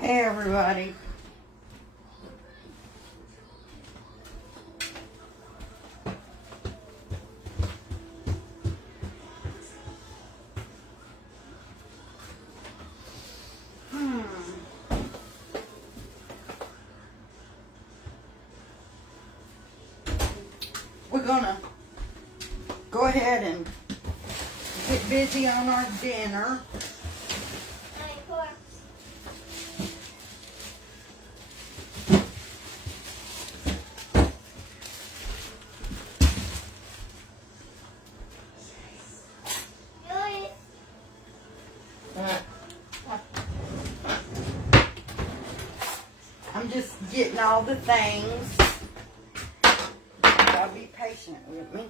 Hey everybody. We're gonna go ahead and get busy on our dinner. I'm just getting all the things. Y'all be patient with me.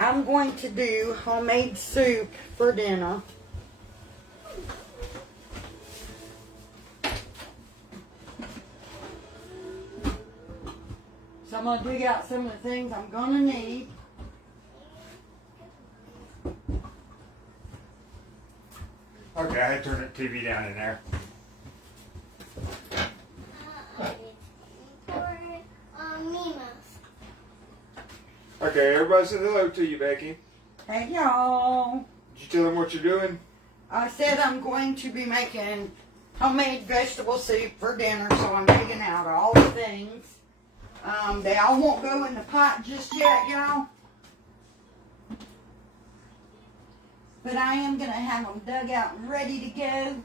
I'm going to do homemade soup for dinner. So I'm going to dig out some of the things I'm going to need. Okay, I had to turn the TV down in there. Okay, everybody said hello to you, Becky. Hey y'all. Did you tell them what you're doing? I said I'm going to be making homemade vegetable soup for dinner, so I'm digging out all the things. They all won't go in the pot just yet, y'all. But I am going to have them dug out and ready to go.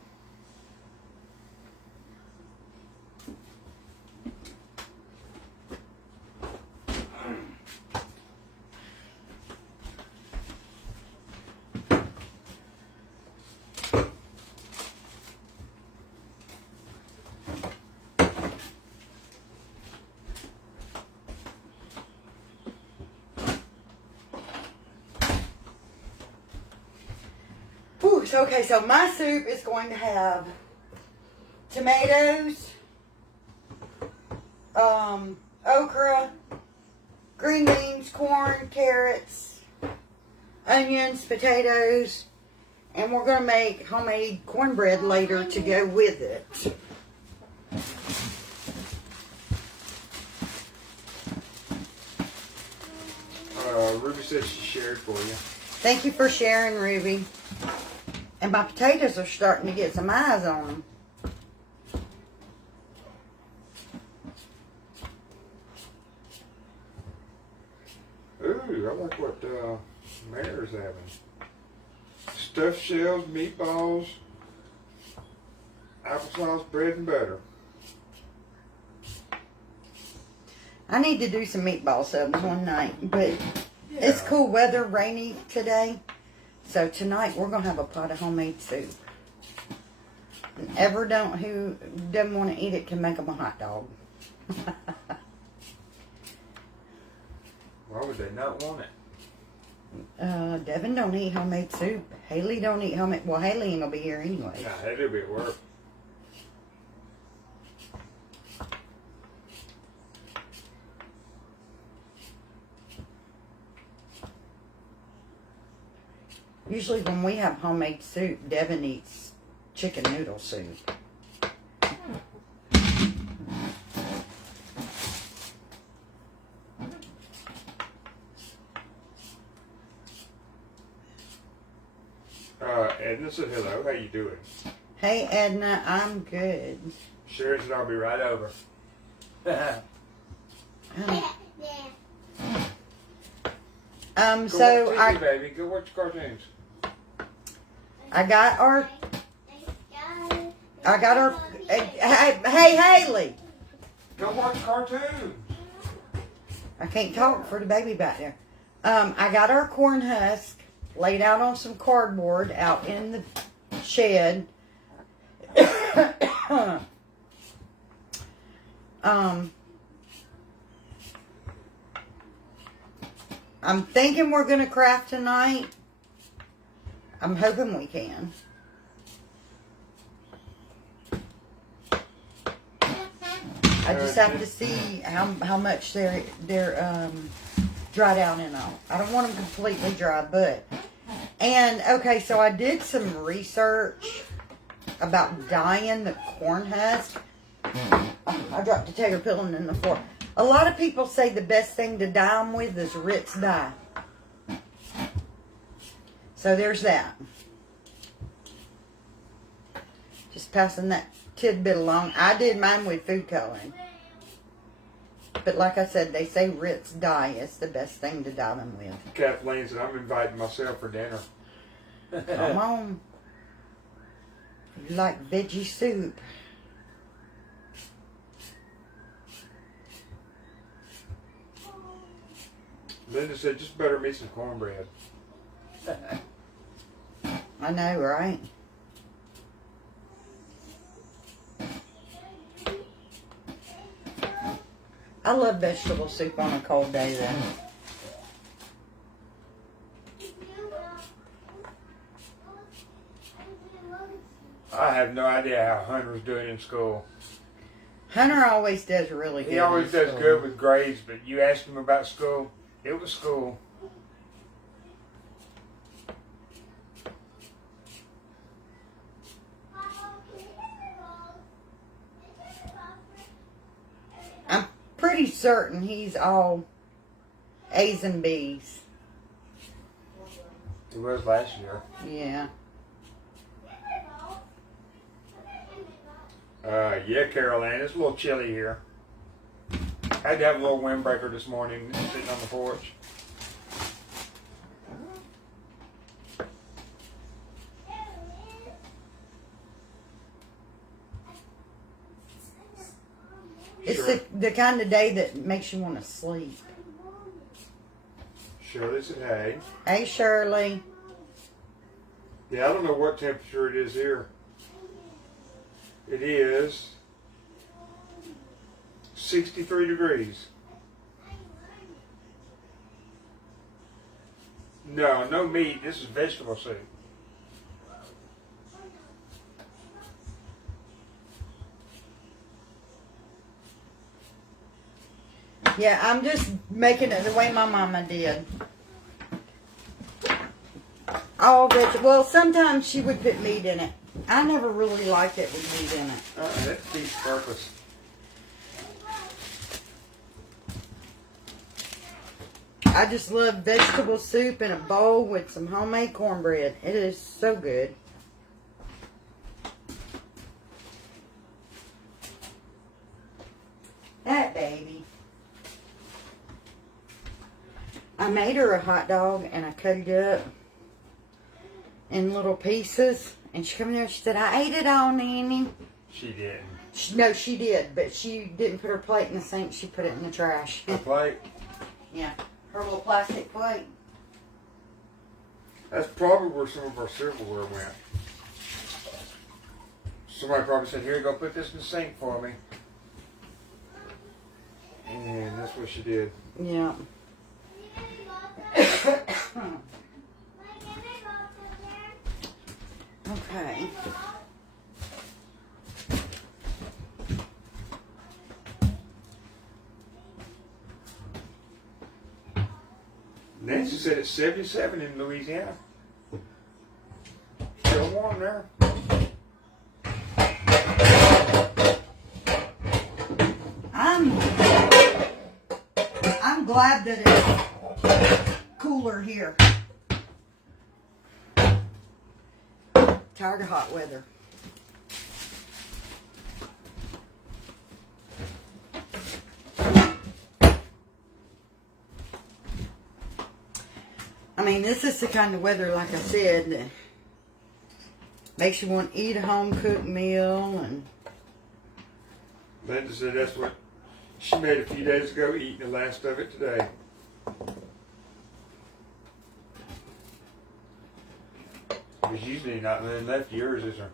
Okay, so my soup is going to have tomatoes, okra, green beans, corn, carrots, onions, potatoes, and we're going to make homemade cornbread later to go with it. Ruby said she shared for you. Thank you for sharing, Ruby. And my potatoes are starting to get some eyes on them. Ooh, I like what Mayor's having. Stuffed shells, meatballs, applesauce, bread and butter. I need to do some meatball subs one night, but it's cool weather, rainy today. So tonight we're going to have a pot of homemade soup. And who doesn't want to eat it can make them a hot dog. Why would they not want it? Devin don't eat homemade soup. Haley don't eat homemade. Well, Haley ain't going to be here anyway. Nah, that'll be at work. Usually when we have homemade soup, Devin eats chicken noodle soup. Edna said hello. How you doing? Hey, Edna, I'm good. Sherry said I'll be right over. So watch TV, baby. Go watch cartoons. I got our. Hey, Haley. Go watch cartoons. I can't talk for the baby back there. I got our corn husk laid out on some cardboard out in the shed. I'm thinking we're going to craft tonight. I'm hoping we can. I just have to see how much they're dried out and all. I don't want them completely dry, but. And, okay, so I did some research about dyeing the corn husk. I dropped the Tater pillow in the floor. A lot of people say the best thing to dye them with is Ritz dye. So there's that. Just passing that tidbit along. I did mine with food coloring. But like I said, they say Ritz dye is the best thing to dye them with. Kathleen said, I'm inviting myself for dinner. Come on. You like veggie soup. Linda said, just butter me some cornbread. I know, right? I love vegetable soup on a cold day, though. I have no idea how Hunter's doing in school. Hunter always does really good. He always does good with grades, but you ask him about school, it was school. I'm pretty certain he's all A's and B's. He was last year. Yeah. Yeah, Carol Ann, it's a little chilly here. I had to have a little windbreaker this morning sitting on the porch. It's Sure. the kind of day that makes you want to sleep. Shirley said, hey. Hey, Shirley. Yeah, I don't know what temperature it is here. It is 63 degrees. No meat. This is vegetable soup. Yeah, I'm just making it the way my mama did. All veg. Well, sometimes she would put meat in it. I never really liked it with meat in it. That defeats purpose. I just love vegetable soup in a bowl with some homemade cornbread. It is so good. That baby. I made her a hot dog and I cut it up in little pieces. And she came in there and she said, I ate it all, Nanny. She didn't. No, she did, but she didn't put her plate in the sink. She put it in the trash. The plate? Yeah, her little plastic plate. That's probably where some of our silverware went. Somebody probably said, here, go put this in the sink for me. And that's what she did. Yeah. Okay. Nancy said it's 77 in Louisiana. Still warm there. I'm glad that it's cooler here. Tired of hot weather. I mean, this is the kind of weather, like I said, that makes you want to eat a home-cooked meal. And Linda said that's what she made a few days ago, eating the last of it today. There's usually not nothing left. Yours, is there?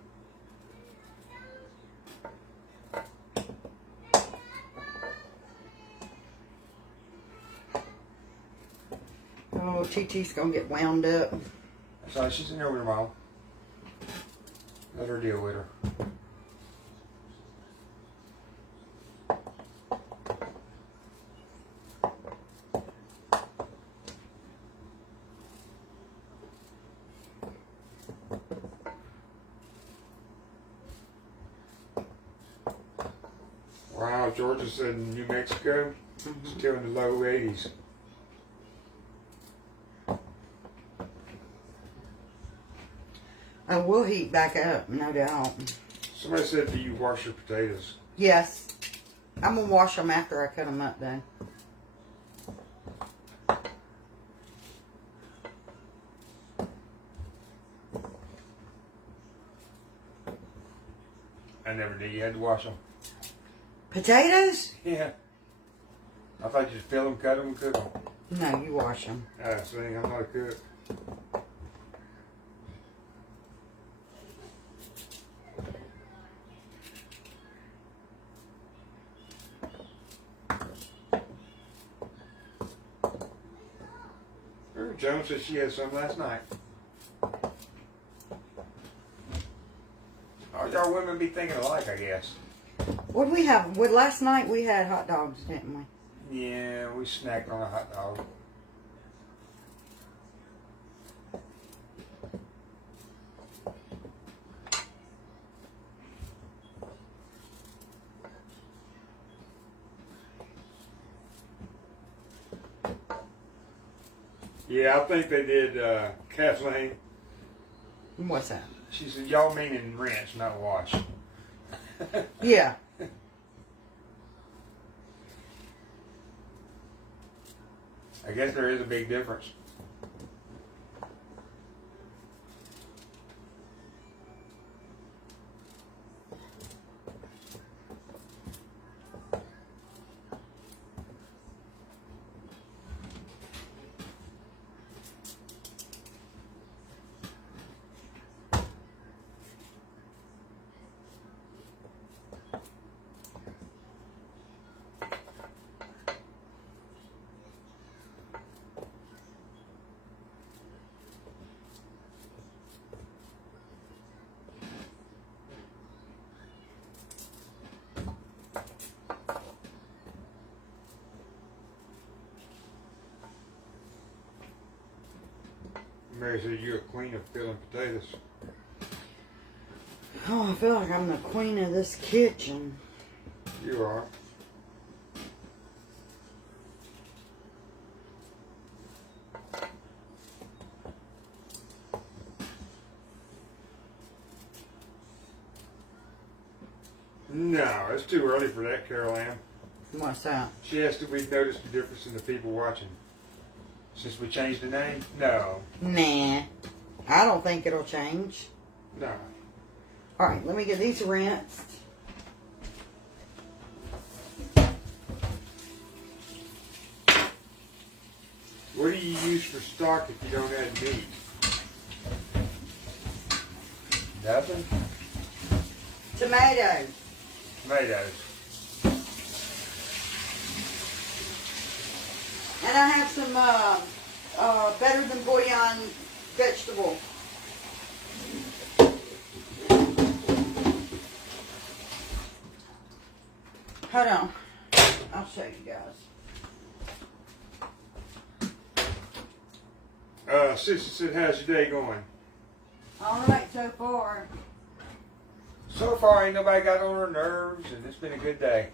oh, TT's gonna get wound up. That's all right. She's in there with her mom. Let her deal with her. South Georgia said in New Mexico, it's still in the low 80s. Oh, we'll heat back up, no doubt. Somebody said, do you wash your potatoes? Yes. I'm going to wash them after I cut them up, though. I never knew you had to wash them. Potatoes? Yeah. I thought you just fill them, cut them, and cook them. No, you wash them. See, I'm not a cook. Joan said she had some last night. All y'all women be thinking alike, I guess. What did we have? Well, last night we had hot dogs, didn't we? Yeah, we snacked on a hot dog. Yeah, I think they did, Kathleen. What's that? She said, y'all meaning rinse, not wash. Yeah. I guess there is a big difference. Mary said you're a queen of peeling potatoes. Oh, I feel like I'm the queen of this kitchen. You are. No, it's too early for that, Carol Ann. What's that? She asked if we'd noticed the difference in the people watching. Since we changed the name? No. Nah. I don't think it'll change. No. Alright, let me get these rinsed. What do you use for stock if you don't add meat? Nothing? Tomatoes. Tomatoes. And I have some better than bouillon vegetable. Hold on. I'll show you guys. Sissy said, how's your day going? Alright so far. So far, ain't nobody got on her nerves, and it's been a good day.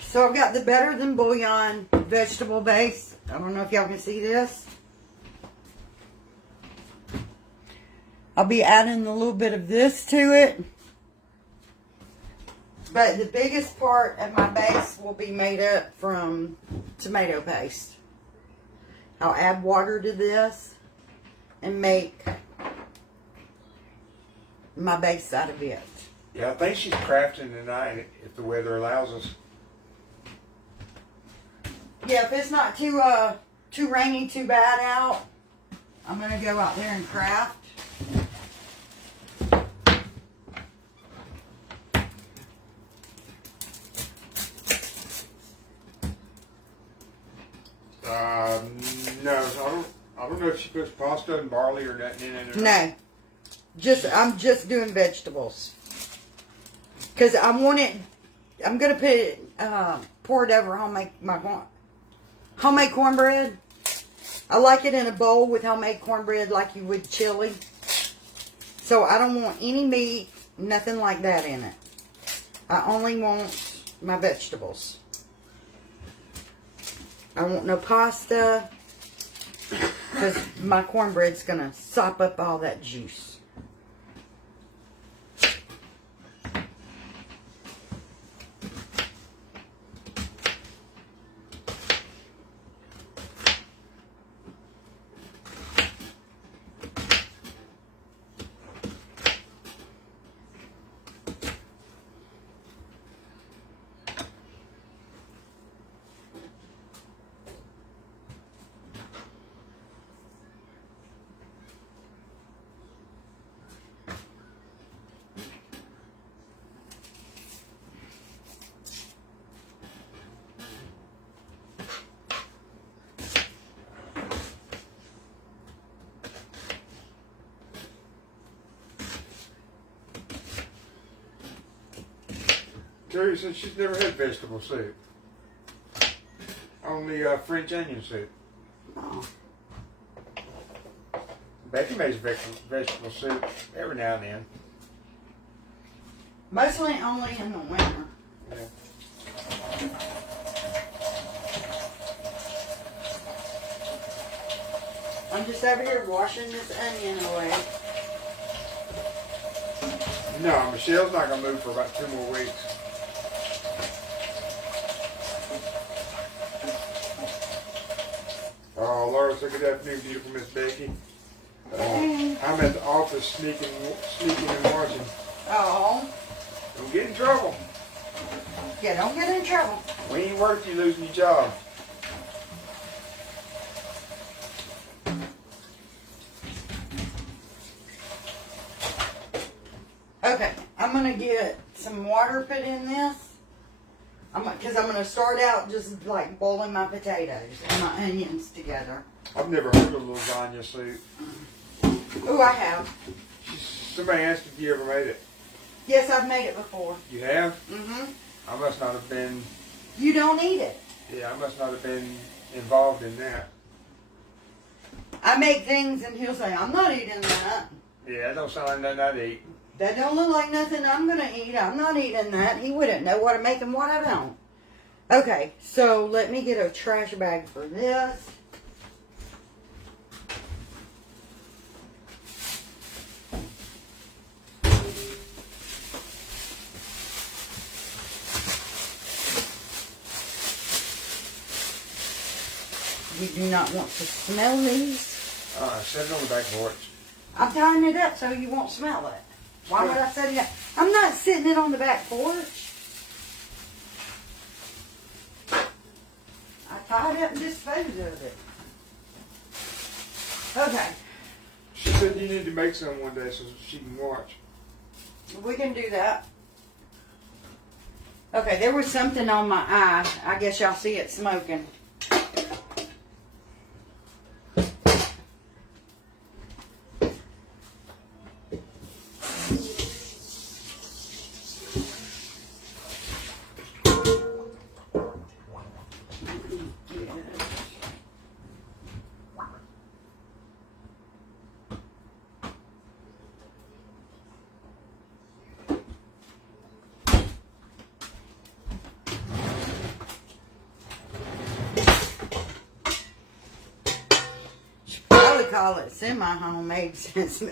So I've got the better than bouillon vegetable base. I don't know if y'all can see this. I'll be adding a little bit of this to it. But the biggest part of my base will be made up from tomato paste. I'll add water to this and make my base out of it. Yeah, I think she's crafting tonight if the weather allows us. Yeah, if it's not too rainy, too bad out, I'm gonna go out there and craft. No, I don't know if she puts pasta and barley or nothing in it. No, I'm just doing vegetables. Cause I'm gonna put it, pour it over homemade cornbread, I like it in a bowl with homemade cornbread like you would chili. So I don't want any meat, nothing like that in it. I only want my vegetables. I want no pasta because my cornbread's going to sop up all that juice. Terry said she's never had vegetable soup. Only French onion soup. Oh. Becky makes vegetable soup every now and then. Mostly only in the winter. Yeah. I'm just over here washing this onion away. No, Michelle's not going to move for about 2 more weeks. Oh, Laura, so good afternoon, beautiful Miss Becky. I'm at the office sneaking and watching. Oh. Don't get in trouble. Yeah, don't get in trouble. We ain't worth you losing your job. Okay, I'm going to get some water put in this. Because I'm going to start out just like boiling my potatoes and my onions together. I've never heard of lasagna soup. Oh, I have. Somebody asked if you ever made it. Yes, I've made it before. You have? Mm-hmm. I must not have been. You don't eat it. Yeah, I must not have been involved in that. I make things and he'll say, I'm not eating that. Yeah, that don't sound like nothing I'd eat. That don't look like nothing I'm going to eat. I'm not eating that. He wouldn't know what to make and what I don't. Okay, so let me get a trash bag for this. You do not want to smell these. Set it on the back porch. I'm tying it up so you won't smell it. Why would I set it up? I'm not sitting it on the back porch. I tied it up and disposed of it. Okay. She said you need to make some one day so she can watch. We can do that. Okay, there was something on my eye. I guess y'all see it smoking. Call it semi-homemade since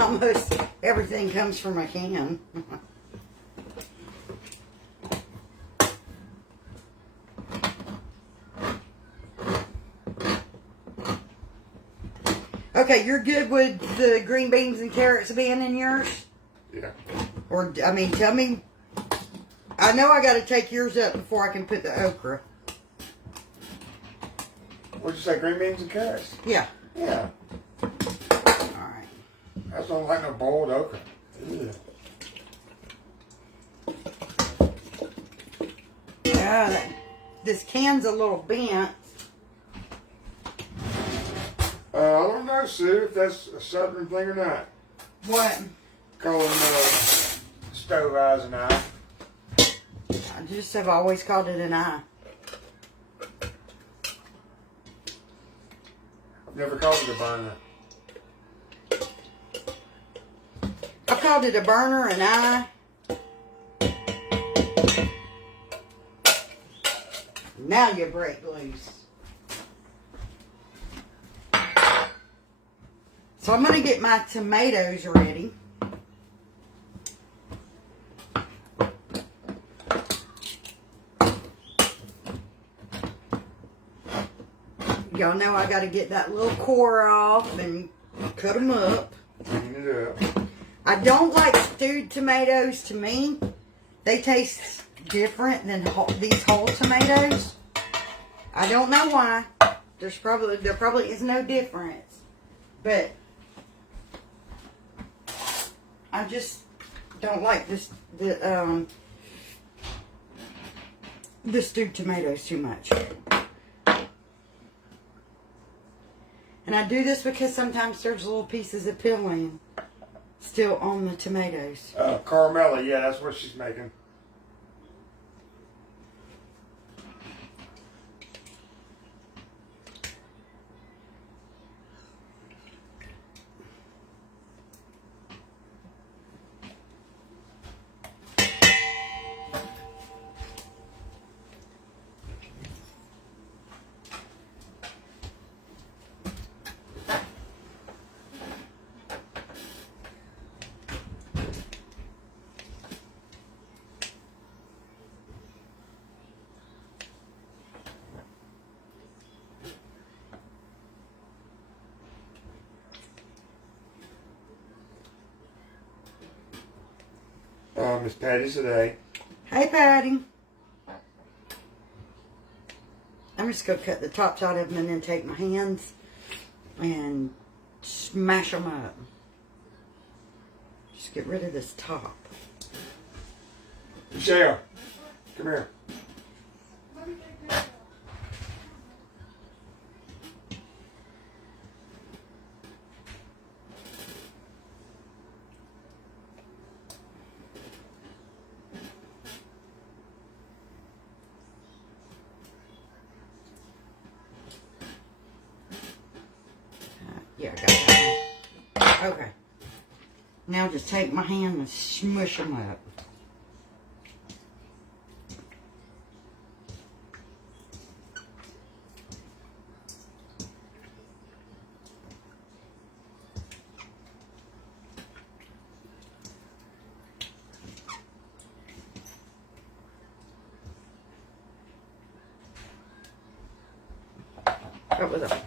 almost everything comes from a can. Okay, you're good with the green beans and carrots being in yours? Yeah. Or, I mean, tell me. I know I got to take yours up before I can put the okra. What'd you say, green beans and carrots? Yeah. Yeah. Alright. I just don't like no boiled okra. Ew. Yeah, this can's a little bent. I don't know, Sue, if that's a southern thing or not. What? Calling stove eyes an eye. I just have always called it an eye. Never called it a burner. I called it a burner, and now you break loose. So I'm going to get my tomatoes ready. Y'all know I got to get that little core off and cut them up. Clean it up. I don't like stewed tomatoes. To me, they taste different than these whole tomatoes. I don't know why. There probably is no difference, but I just don't like the stewed tomatoes too much. And I do this because sometimes there's little pieces of peeling still on the tomatoes. Carmela, yeah, that's what she's making. Miss Patty today. Hey, Patty. I'm just going to cut the tops out of them and then take my hands and smash them up. Just get rid of this top. Michelle, come here. Yeah, I got that one. Okay. Now just take my hand and smush them up. That was a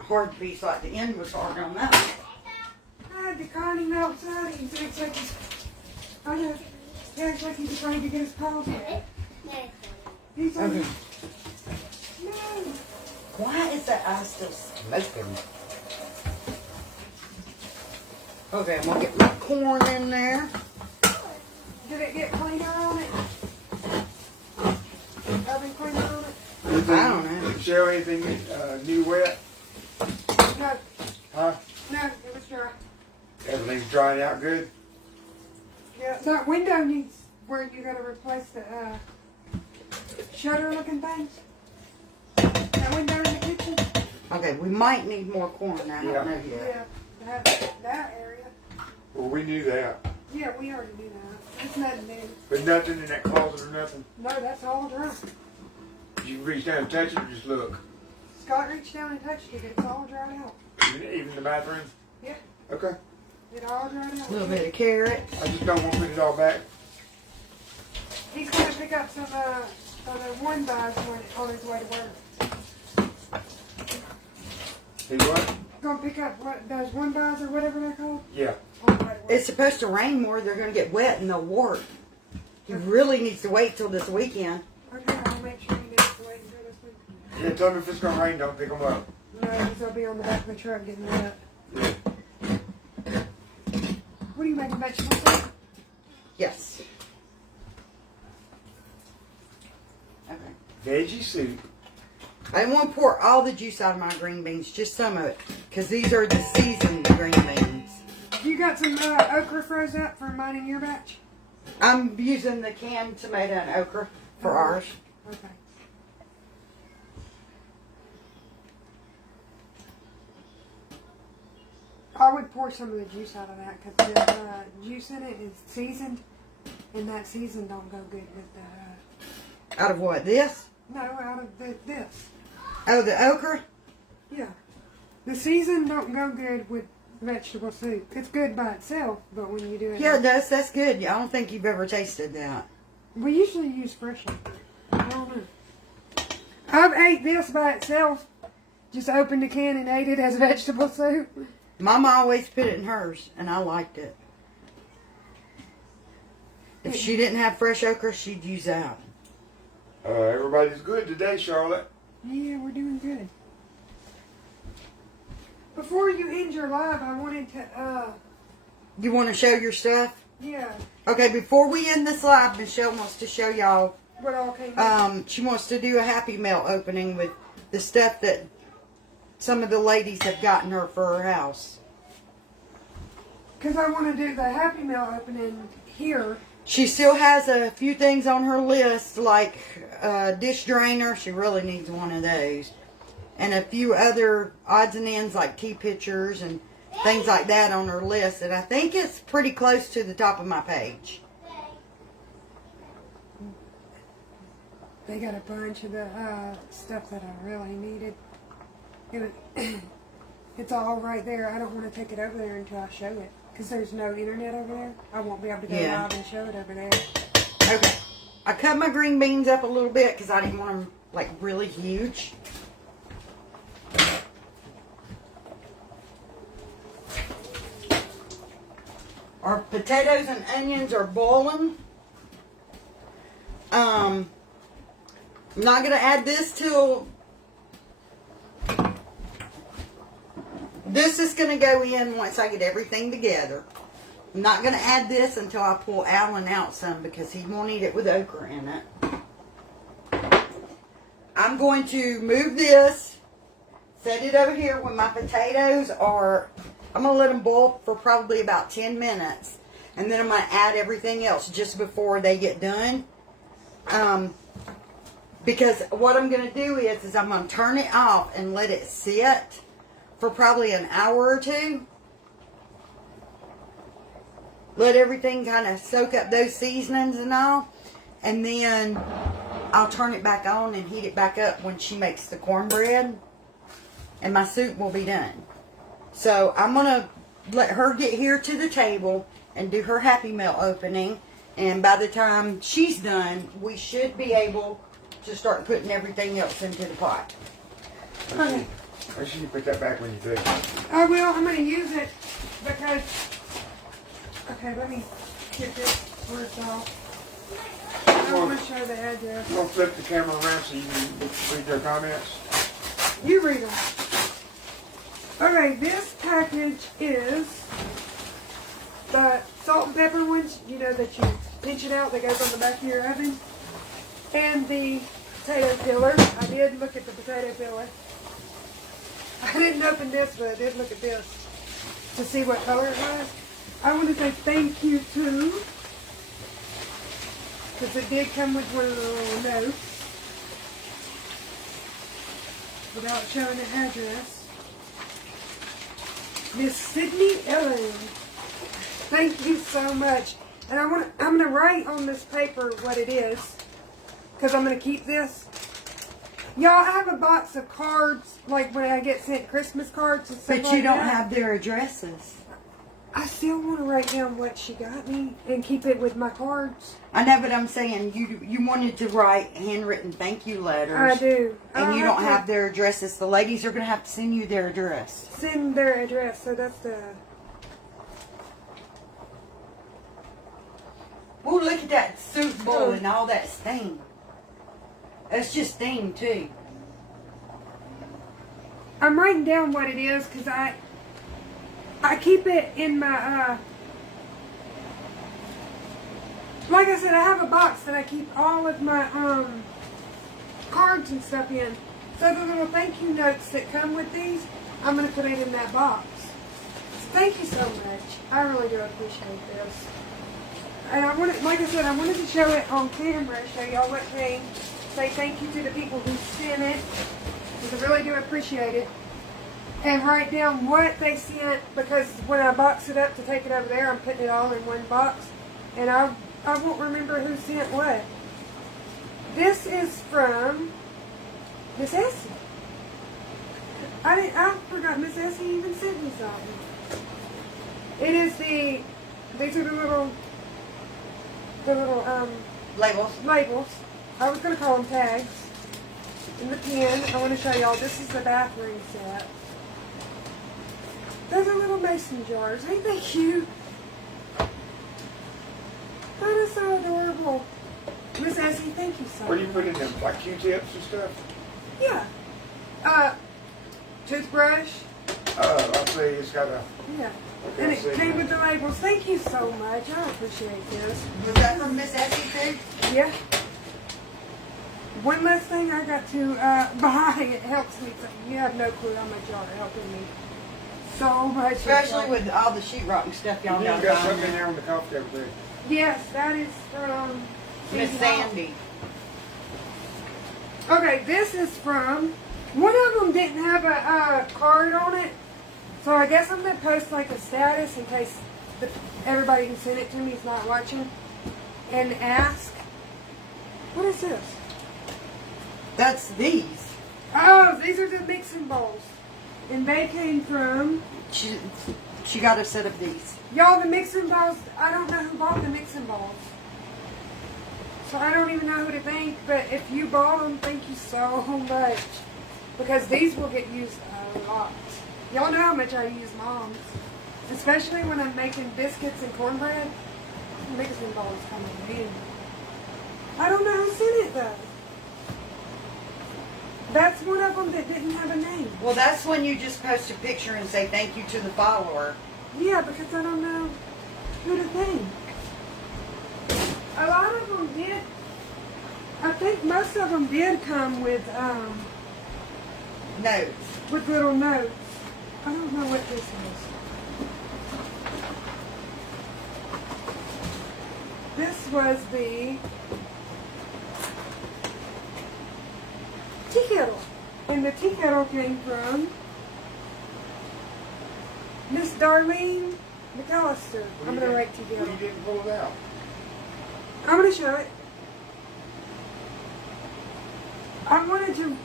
hard piece, like the end was hard on that one. I had the Connie outside and said it's like I know. Yeah, it's like he's trying to get his paws in. He's like, Okay. no. Why is that eye still smoking? Okay, I'm going to get my corn in there. Did it get cleaner on it? Oven cleaner on it? I don't know. Michelle, anything new wet? No. Huh? No, it was dry. Everything's drying out good? Yeah, that window needs where you gotta replace the shutter looking thing. That window in the kitchen. Okay, we might need more corn. I don't Yeah. know yet. Yeah, that area. Well, we knew that. Yeah, we already knew that. It's nothing new. But nothing in that closet or nothing? No, that's all dry. You reach down and touch it or just look? Scott reached down and touched it. It's all dried out. Even the bathroom? Yeah. Okay. It all dried out. A little bit of carrot. I just don't want to put it all back. He's going to pick up some of the one buys on his way to work. See what? Going to pick up those one buys or whatever they're called Yeah. on the way to work. It's supposed to rain more. They're going to get wet and they'll warp. He really needs to wait till this weekend. Okay, I'll make sure he gets to wait until this week. Yeah, tell me if it's going to rain, don't pick them up. No, because they'll be on the back of the truck getting wet. What are you making, vegetable soup? Yes. Okay. Veggie soup. I didn't want to pour all the juice out of my green beans, just some of it, because these are the seasoned green beans. You got some okra froze up from mine in your batch? I'm using the canned tomato and okra for ours. Okay. I would pour some of the juice out of that because the juice in it is seasoned, and that season don't go good with the. Out of what? This? No, out of this. Oh, the okra? Yeah. The season don't go good with vegetable soup. It's good by itself, but when you do it... Yeah, it does. That's good. I don't think you've ever tasted that. We usually use fresh okra. I don't know. I've ate this by itself. Just opened the can and ate it as vegetable soup. Mama always put it in hers, and I liked it. If she didn't have fresh okra, she'd use that. Everybody's good today, Charlotte. Yeah, we're doing good. Before you end your live, I wanted to, You want to show your stuff? yeah, Okay, before we end this live, Michelle wants to show y'all. what all came out. She wants to do a Happy Mail opening with the stuff that some of the ladies have gotten her for her house. Because I want to do the Happy Meal opening here. She still has a few things on her list, like a dish drainer. She really needs one of those. And a few other odds and ends like tea pitchers and things like that on her list. And I think it's pretty close to the top of my page. They got a bunch of the stuff that I really needed. It's all right there. I don't want to take it over there until I show it. Because there's no internet over there. I won't be able to go live and show it over there. Okay. I cut my green beans up a little bit because I didn't want them like really huge. Our potatoes and onions are boiling. I'm not going to add this till... This is going to go in once I get everything together. I'm not going to add this until I pull Alan out some because he won't eat it with okra in it. I'm going to move this, set it over here when my potatoes are... I'm going to let them boil for probably about 10 minutes. And then I'm going to add everything else just before they get done. Because what I'm going to do is I'm going to turn it off and let it sit for probably an hour or two. Let everything kind of soak up those seasonings and all. And then I'll turn it back on and heat it back up when she makes the cornbread. And my soup will be done. So I'm going to let her get here to the table and do her Happy Meal opening. And by the time she's done, we should be able to start putting everything else into the pot. Okay. Make sure you put that back when you do it. I will. I'm going to use it because... Okay, let me get this where it's off. I want to show the address. You want to flip the camera around so you can read their comments? You read them. Okay, this package is the salt and pepper ones, you know, that you pinch it out, that goes on the back of your oven. And the potato peeler. I did look at the potato peeler. I didn't open this, but I did look at this to see what color it was. I want to say thank you to, because it did come with one of the little notes without showing the address. Miss Sydney Ellen, thank you so much. And I'm gonna write on this paper what it is, because I'm gonna keep this. Y'all, I have a box of cards, like when I get sent Christmas cards and stuff. But you don't have their addresses. I still want to write down what she got me and keep it with my cards. I know, but I'm saying you wanted to write handwritten thank you letters. I do. And you don't have their addresses. The ladies are going to have to send you their address. Send their address, so that's the... Oh, look at that soup bowl and all that steam. That's just steam, too. I'm writing down what it is, because I keep it in my, like I said, I have a box that I keep all of my, cards and stuff in. So the little thank you notes that come with these, I'm going to put it in that box. So thank you so much. I really do appreciate this. And I wanted, like I said, I wanted to show it on camera, show y'all what came. Say thank you to the people who sent it, because I really do appreciate it. and write down what they sent, because when I box it up to take it over there, I'm putting it all in one box, and I won't remember who sent what. This is from Miss Essie. I forgot Miss Essie even sent me something. It is these are the little Labels. I was gonna call them tags. And the pen, I want to show y'all, this is the bathroom set. Those are little mason jars. Ain't they cute? That is so adorable. Miss Essie, thank you so much. Where do you put in them? Like Q-tips and stuff? Yeah. Toothbrush. I'll say it's got a... Yeah. And it came with the labels. Thank you so much. I appreciate this. Was that from Miss Essie too? Yeah. One less thing I got to buy. It helps me. You have no clue how much y'all are helping me. So much. Especially with all the sheetrock stuff y'all You got got something in on. there on the coffee table there. Yes, that is from Miss Sandy. Okay, this is from, one of them didn't have a card on it, so I guess I'm going to post like a status in case everybody who sent it to me is not watching, and ask, what is this? That's these. Oh, these are the mixing bowls, and they came from, She got a set of these. y'all, the mixing bowls, I don't know who bought the mixing bowls. So I don't even know who to thank, but if you bought them, thank you so much. Because these will get used a lot. Y'all know how much I use Mom's. Especially when I'm making biscuits and cornbread. Mixing bowls come in handy. I don't know who sent it though. That's one of them that didn't have a name. Well, that's when you just post a picture and say thank you to the follower. Yeah, because I don't know who to thank. A lot of them did. I think most of them did come with Notes. with little notes. I don't know what this is. This was the tea kettle. And the tea kettle came from Miss Darlene McAllister. I'm going to write tea Well, kettle. you didn't pull it out. I'm going to show it. I wanted to,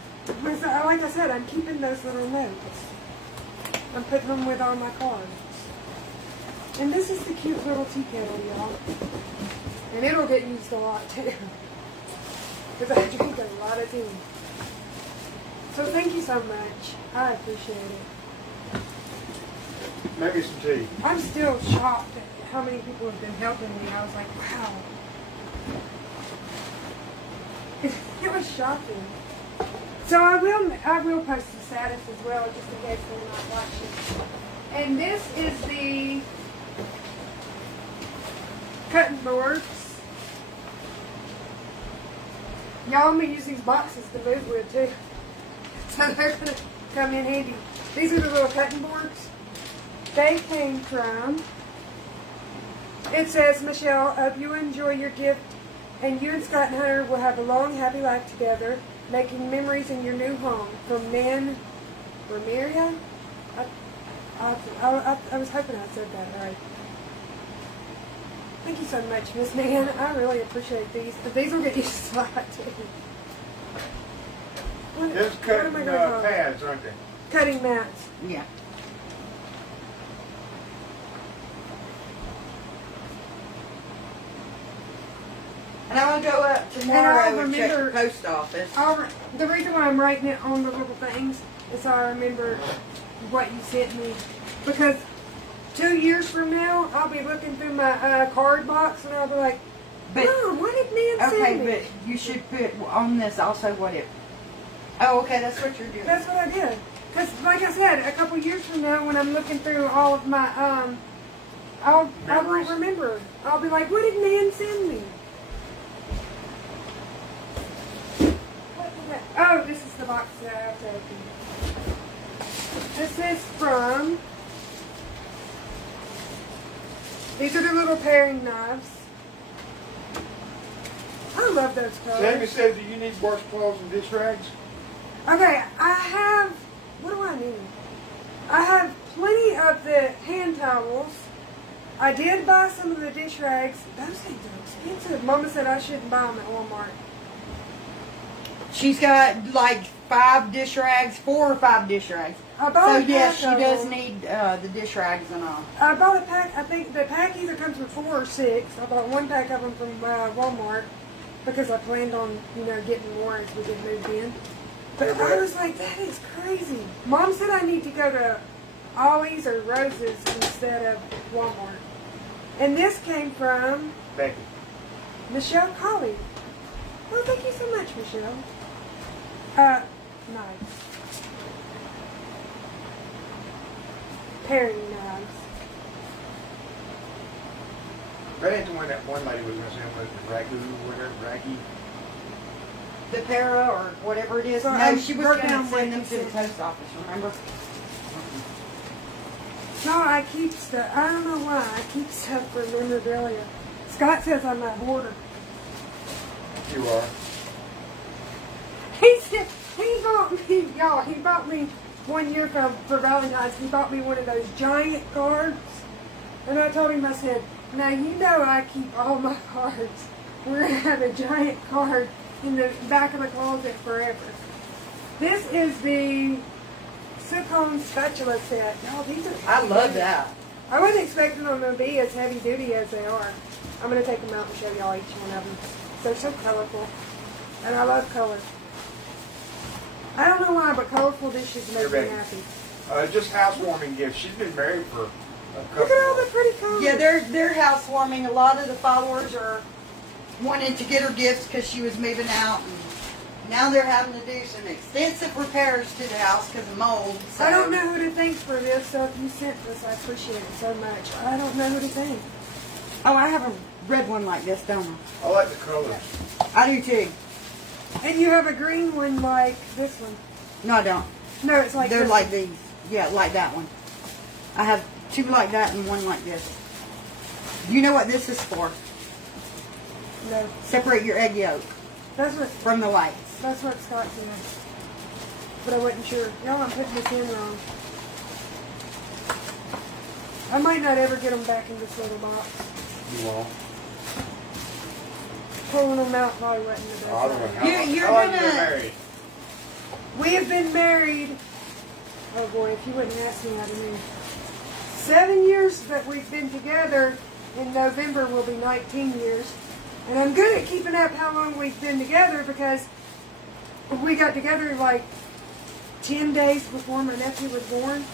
like I said, I'm keeping those little notes. I'm putting them with all my cards. And this is the cute little tea kettle, y'all. And it'll get used a lot, too. Because I drink a lot of tea. So thank you so much. I appreciate it. Maybe some tea. I'm still shocked at how many people have been helping me. I was like, wow. It was shocking. So I will post the status as well, just in case they're not watching. And this is the cutting boards. Y'all, I'm gonna use these boxes to move with too. So they're gonna come in handy. These are the little cutting boards. They came from, it says, Michelle, hope you enjoy your gift and you and Scott and Hunter will have a long, happy life together, making memories in your new home. From Nan Ramiria? I was hoping I said that right. Thank you so much, Miss Nan. I really appreciate these. But these will get used a lot, too. There's cutting pads, aren't they? Cutting mats. Yeah. And I'm going to go up tomorrow and check the post office. The reason why I'm writing it on the little things is so I remember what you sent me. Because 2 years from now, I'll be looking through my card box and I'll be like, Mom, what did Nan send me? Okay, but you should put on this also what it... Oh, okay, that's what you're doing. That's what I did. Because, like I said, a couple years from now, when I'm looking through all of my, I won't remember. I'll be like, what did Nan send me? Oh, this is the box that I have to open. This is from, these are the little paring knives. I love those colors. Sammy said, do you need washcloths and dish rags? Okay, I have, what do I need? I have plenty of the hand towels. I did buy some of the dish rags. Those things are expensive. Mama said I shouldn't buy them at Walmart. She's got like 5 dish rags, 4 or 5 dish rags. I bought So a pack yes, she of does them. need the dish rags and all. I bought a pack. I think the pack either comes with 4 or 6. I bought 1 pack of them from Walmart because I planned on, getting more as we get moved in. But I was like, that is crazy. Mom said I need to go to Ollie's or Rose's instead of Walmart. And this came from Becky. Michelle Colley. Well, thank you so much, Michelle. Nice. Perry knives. That ain't the one that one lady was going to send with the ragu, whatever, raggy. The para or whatever it is. So No, I'm she was working going to on send what them you to the said. post office, remember? No, I keep stuff. I don't know why. I keep stuff for memorabilia. Scott says I'm a hoarder. You are. He said he bought me, y'all. He bought me 1 year for Valentine's. He bought me one of those giant cards, and I told him, I said, "Now you know I keep all my cards. We're gonna have a giant card in the back of the closet forever." This is the silicone spatula set. Y'all, these are. I love that. I wasn't expecting them to be as heavy duty as they are. I'm gonna take them out and show y'all each one of them. They're so colorful, and I love color. I don't know why, but colorful dishes make me You're happy. Just housewarming gifts. She's been married for a couple. Look at all the pretty colors. Yeah, they're housewarming. A lot of the followers are wanting to get her gifts because she was moving out. And now they're having to do some extensive repairs to the house because of mold. So. I don't know who to thank for this, so if you sent this, I appreciate it so much. I don't know who to thank. Oh, I have a red one like this, don't I? I like the colors. I do too. And you have a green one like this one. No, I don't. No, it's like They're this like one. these. Yeah, like that one. I have 2 like that and 1 like this. You know what this is for? No, Separate your egg yolk that's what from the whites. Scott said. But I wasn't sure. Y'all, I'm putting this in wrong. I might not ever get them back in this little box. You won't. Pulling them out probably wasn't the best I don't know idea. how You're how long you gonna- been married? We have been married, oh boy, if you wouldn't ask me, I'd have known. 7 years that we've been together. In November will be 19 years. And I'm good at keeping up how long we've been together because we got together like 10 days before my nephew was born.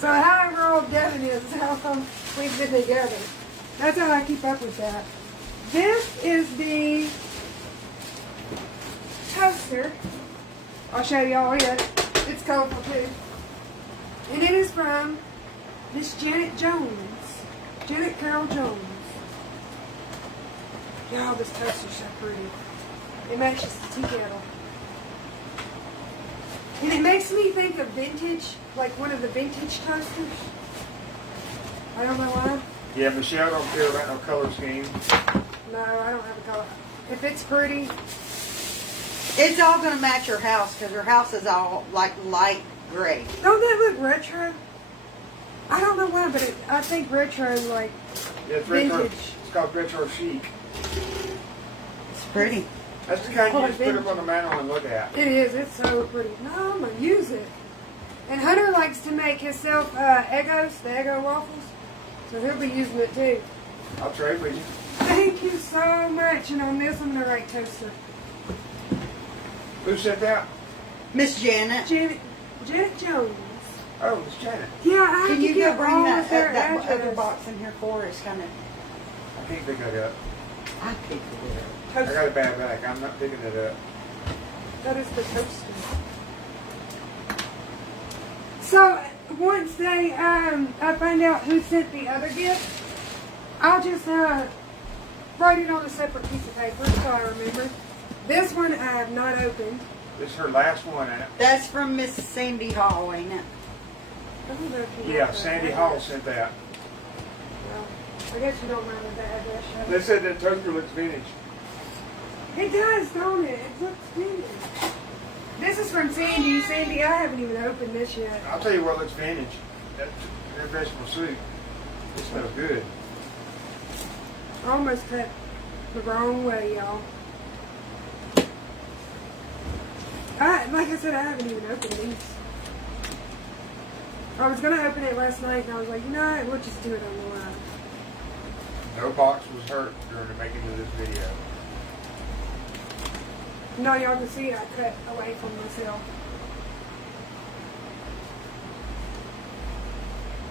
So however old Devin is how long we've been together. That's how I keep up with that. This is the toaster. I'll show y'all it. It's colorful too. And it is from Miss Janet Jones. Janet Carol Jones. Y'all, this toaster's so pretty. It matches the tea kettle. And it makes me think of vintage, like one of the vintage toasters. I don't know why. Yeah, Michelle don't care about no color scheme. No, I don't have a color. If it's pretty, It's all going to match her house because her house is all like light gray. don't that look retro? I don't know why, but I think retro like Yeah, it's retro. vintage. It's called retro chic. It's pretty. That's the kind you Oh, just put up vintage. on the mantle and look at. It is. It's so pretty. No, I'm gonna use it. And Hunter likes to make himself Eggos, the Eggo waffles. So he'll be using it too. I'll trade with you. Thank you so much. And on this, I'm gonna write toaster. Who sent that? Miss Janet, Janet Jones. Oh, it's Janet. Yeah, I have can to you go get bring all that, of their that other address. box in here for us? Kind of, I can't pick that up. I picked it up. I Toaster. got a bad back. I'm not picking it up. That is the toaster. So once they, I find out who sent the other gift, I'll just write it on a separate piece of paper so I remember. This one I have not opened. This is her last one, ain't it? That's from Miss Sandy Hall, ain't it? I don't know if you Yeah, want the Sandy address. Hall sent that. Well, I guess you don't mind with the address. show. They said that toaster looks vintage. It does, don't it? It looks vintage. This is from Sandy. Sandy, I haven't even opened this yet. I'll tell you what looks vintage. That vegetable soup. It smells good. I almost cut the wrong way, y'all. Like I said, I haven't even opened these. I was going to open it last night, and I was like, you know what, we'll just do it on the line. No box was hurt during the making of this video. No, y'all can see I cut away from myself.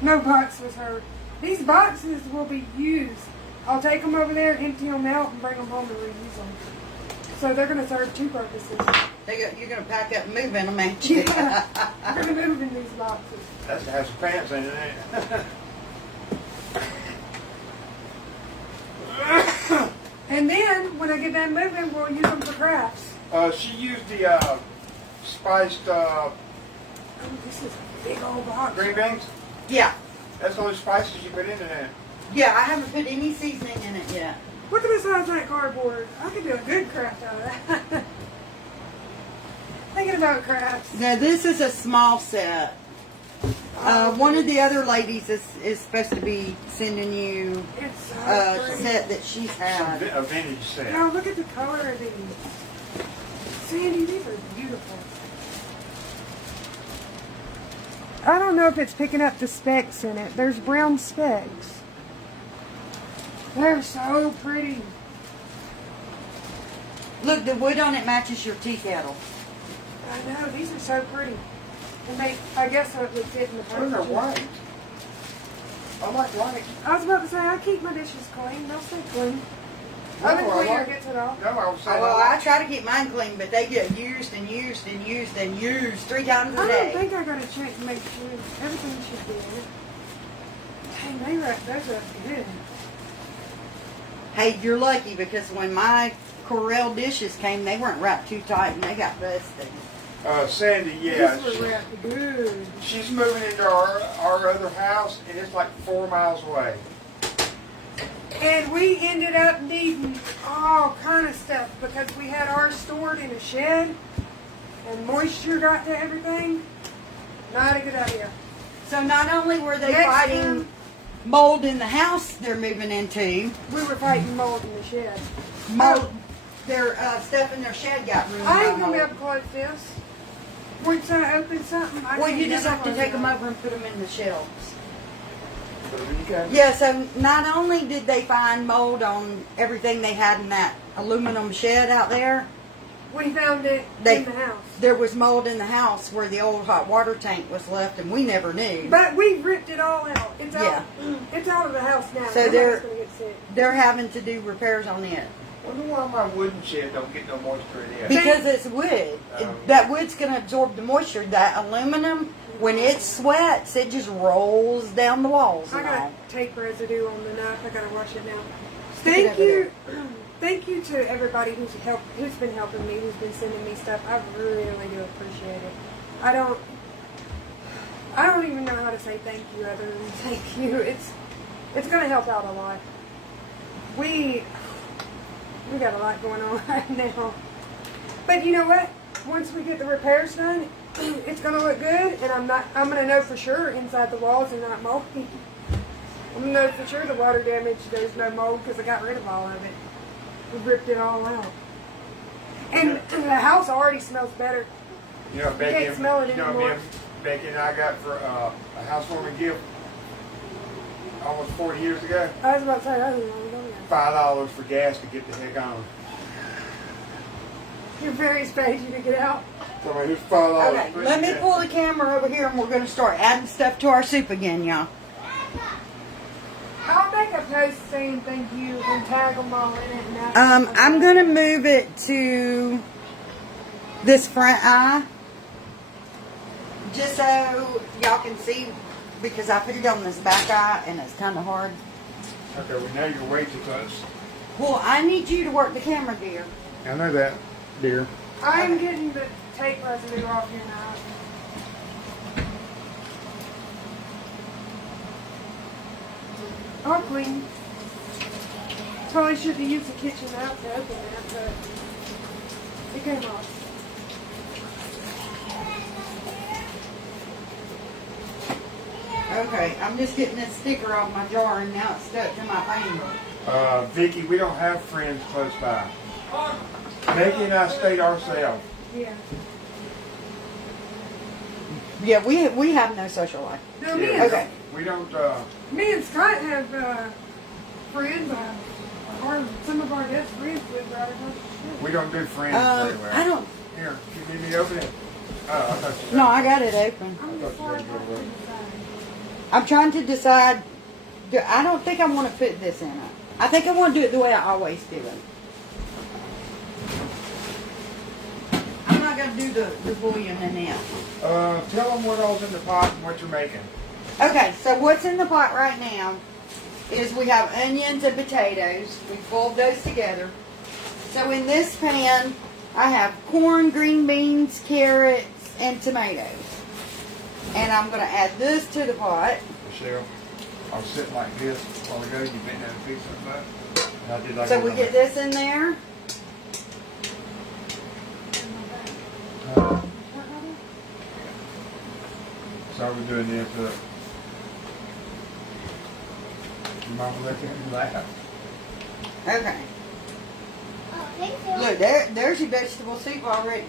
No box was hurt. These boxes will be used. I'll take them over there, empty them out, and bring them home and reuse them. So they're going to serve two purposes. You're going to pack up and move in them, ain't you? Yeah, I'm going to move in these boxes. That's to have some pants in it. And then, when I get done moving, we'll use them for crafts. She used the spiced Oh, this is a big old box. green beans. Yeah. That's the only spices you put into that. Yeah, I haven't put any seasoning in it yet. Look at the size of that cardboard. I could do a good craft out of that. Thinking about crafts. Now, this is a small set. One of the other ladies is supposed to be sending you It's so a pretty. set that she's had. A vintage set. Now look at the color of these. Sandy, these are beautiful. I don't know if it's picking up the specks in it. There's brown specks. They're so pretty. Look, the wood on it matches your tea kettle. I know, these are so pretty. And they, I guess it would fit in the Those are packaging. white. I like white. I was about to say, I keep my dishes clean. They'll stay clean. Oven I cleaner like- gets it all. No, I was saying. Well, I try to keep mine clean, but they get used and used and used and used 3 times a I don't day. think I gotta check to make sure everything should be in it. Dang, they wrap those up good. Hey, you're lucky because when my Corel dishes came, they weren't wrapped too tight and they got busted. Sandy, yeah. These were wrapped good. She's moving into our other house, and it's like 4 miles away. And we ended up needing all kind of stuff because we had ours stored in a shed and moisture got to everything. Not a good idea. So not only were they Next fighting time- mold in the house they're moving into, We were fighting mold in the shed. mold, their stuff in their shed got ruined I by ain't gonna be mold. able to close this. Once I open something, I Well, can you just never have to close take it. them over and put them in the shelves. Whatever you got. Yeah, so not only did they find mold on everything they had in that aluminum shed out there, We found it They- in the house. there was mold in the house where the old hot water tank was left, and we never knew. But we ripped it all out. It's out. Yeah. It's out of the house now. So Nobody's they're- gonna get sick. They're having to do repairs on it. Wonder why my wooden shed don't get no moisture in it. Because it's wood. That wood's going to absorb the moisture. That aluminum, when it sweats, it just rolls down the walls I and got all. tape residue on the knife. I gotta wash it now. Stick it Thank over you. Thank you to everybody who's been helping me, who's been sending me stuff. I really do appreciate it. I don't even know how to say thank you other than thank you. It's gonna help out a lot. We got a lot going on right now. But you know what? Once we get the repairs done, it's gonna look good, and I'm gonna know for sure inside the walls are not moldy. I'm gonna know for sure the water damage, there's no mold because I got rid of all of it. We ripped it all out. And the house already smells better. You know, Becky, can't smell it you know, anymore. me and Becky and I got for a housewarming gift almost 40 years ago. I was about to say, I don't know. $5 for gas to get the heck on. Your various paid you to get out. So I mean, here's $5. Okay, let me pull the camera over here and we're going to start adding stuff to our soup again, y'all. I'll make a post saying thank you and tag them all in it. And I'm going to move it to this front eye just so y'all can see, because I put it on this back eye and it's kind of hard. Okay, well now you're way too close. Well, I need you to work the camera, dear. I know that, dear. I'm getting the tape residue off here now. I'll clean. Probably should have used the kitchen out to open that, but it came off. Okay, I'm just getting this sticker off my jar and now it's stuck to my finger. Vicky, we don't have friends close by. Becky and I stayed ourselves. Yeah. Yeah, we have no social life. No, Yeah, Okay. We don't, me and Scott have friends. Some of our best friends live right across the street. we don't do friends very well. I don't. Here, you need me to open it? Oh, I thought you No, I got it open. I'm I just thought you like, were gonna I'm trying to decide. I don't think I want to put this in it. I think I want to do it the way I always do it. I'm not going to do the bouillon in it. tell them what all's in the pot and what you're making. Okay, so what's in the pot right now is we have onions and potatoes. We boiled those together. So in this pan, I have corn, green beans, carrots, and tomatoes. And I'm going to add this to the pot. Michelle, I was sitting like this a while ago. You been there and fix something up? And I did like So this we on get the- this in there. So we're doing this. Your mama let you laugh. Okay. Oh, thank you. Look, there's your vegetable soup already.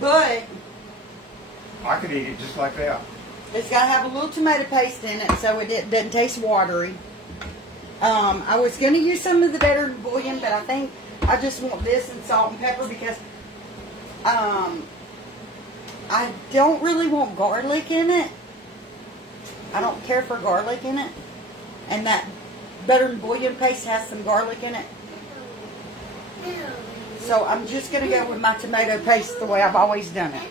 But I could eat it just like that. it's got to have a little tomato paste in it so it doesn't taste watery. I was going to use some of the better bouillon, but I think I just want this and salt and pepper because I don't really want garlic in it. I don't care for garlic in it. And that butter and bouillon paste has some garlic in it. So I'm just going to go with my tomato paste the way I've always done it.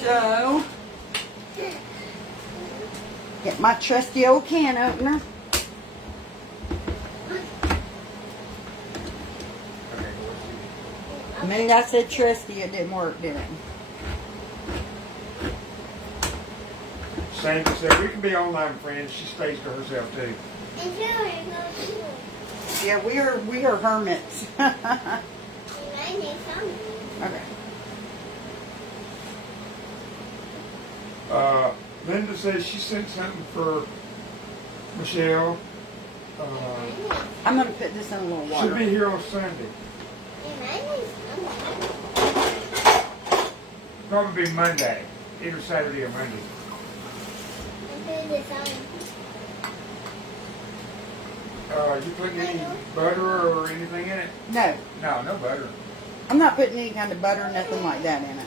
So, get my trusty old can opener. The minute I said trusty, it didn't work, did it? Sandy said we can be online friends. She stays to herself too. Yeah, we are hermits. Okay. Linda says she sent something for Michelle. I'm gonna put this in a little Should water. be here on Sunday. Probably be Monday, either Saturday or Monday. You putting any butter or anything in it? No, No, no butter. I'm not putting any kind of butter or nothing like that in it.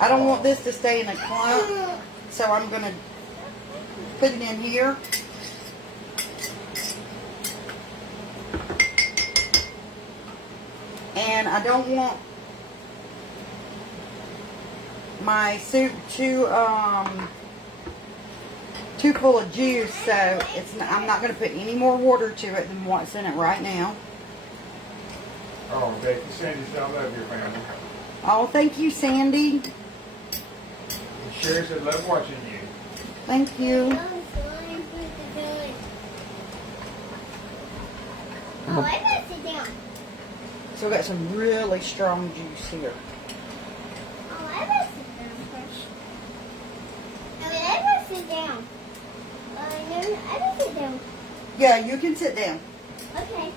I don't want this to stay in a clump, so I'm gonna put it in here. And I don't want my soup too full of juice, so I'm not going to put any more water to it than what's in it right now. Oh, Becky, Sandy said I love your family. Oh, thank you, Sandy. And Sherry said love watching you. Thank you. Oh, I gotta sit down. So we got some really strong juice here. Oh, I gotta sit down first. I gotta sit down. No, I gotta sit down. Yeah, you can sit down. Okay.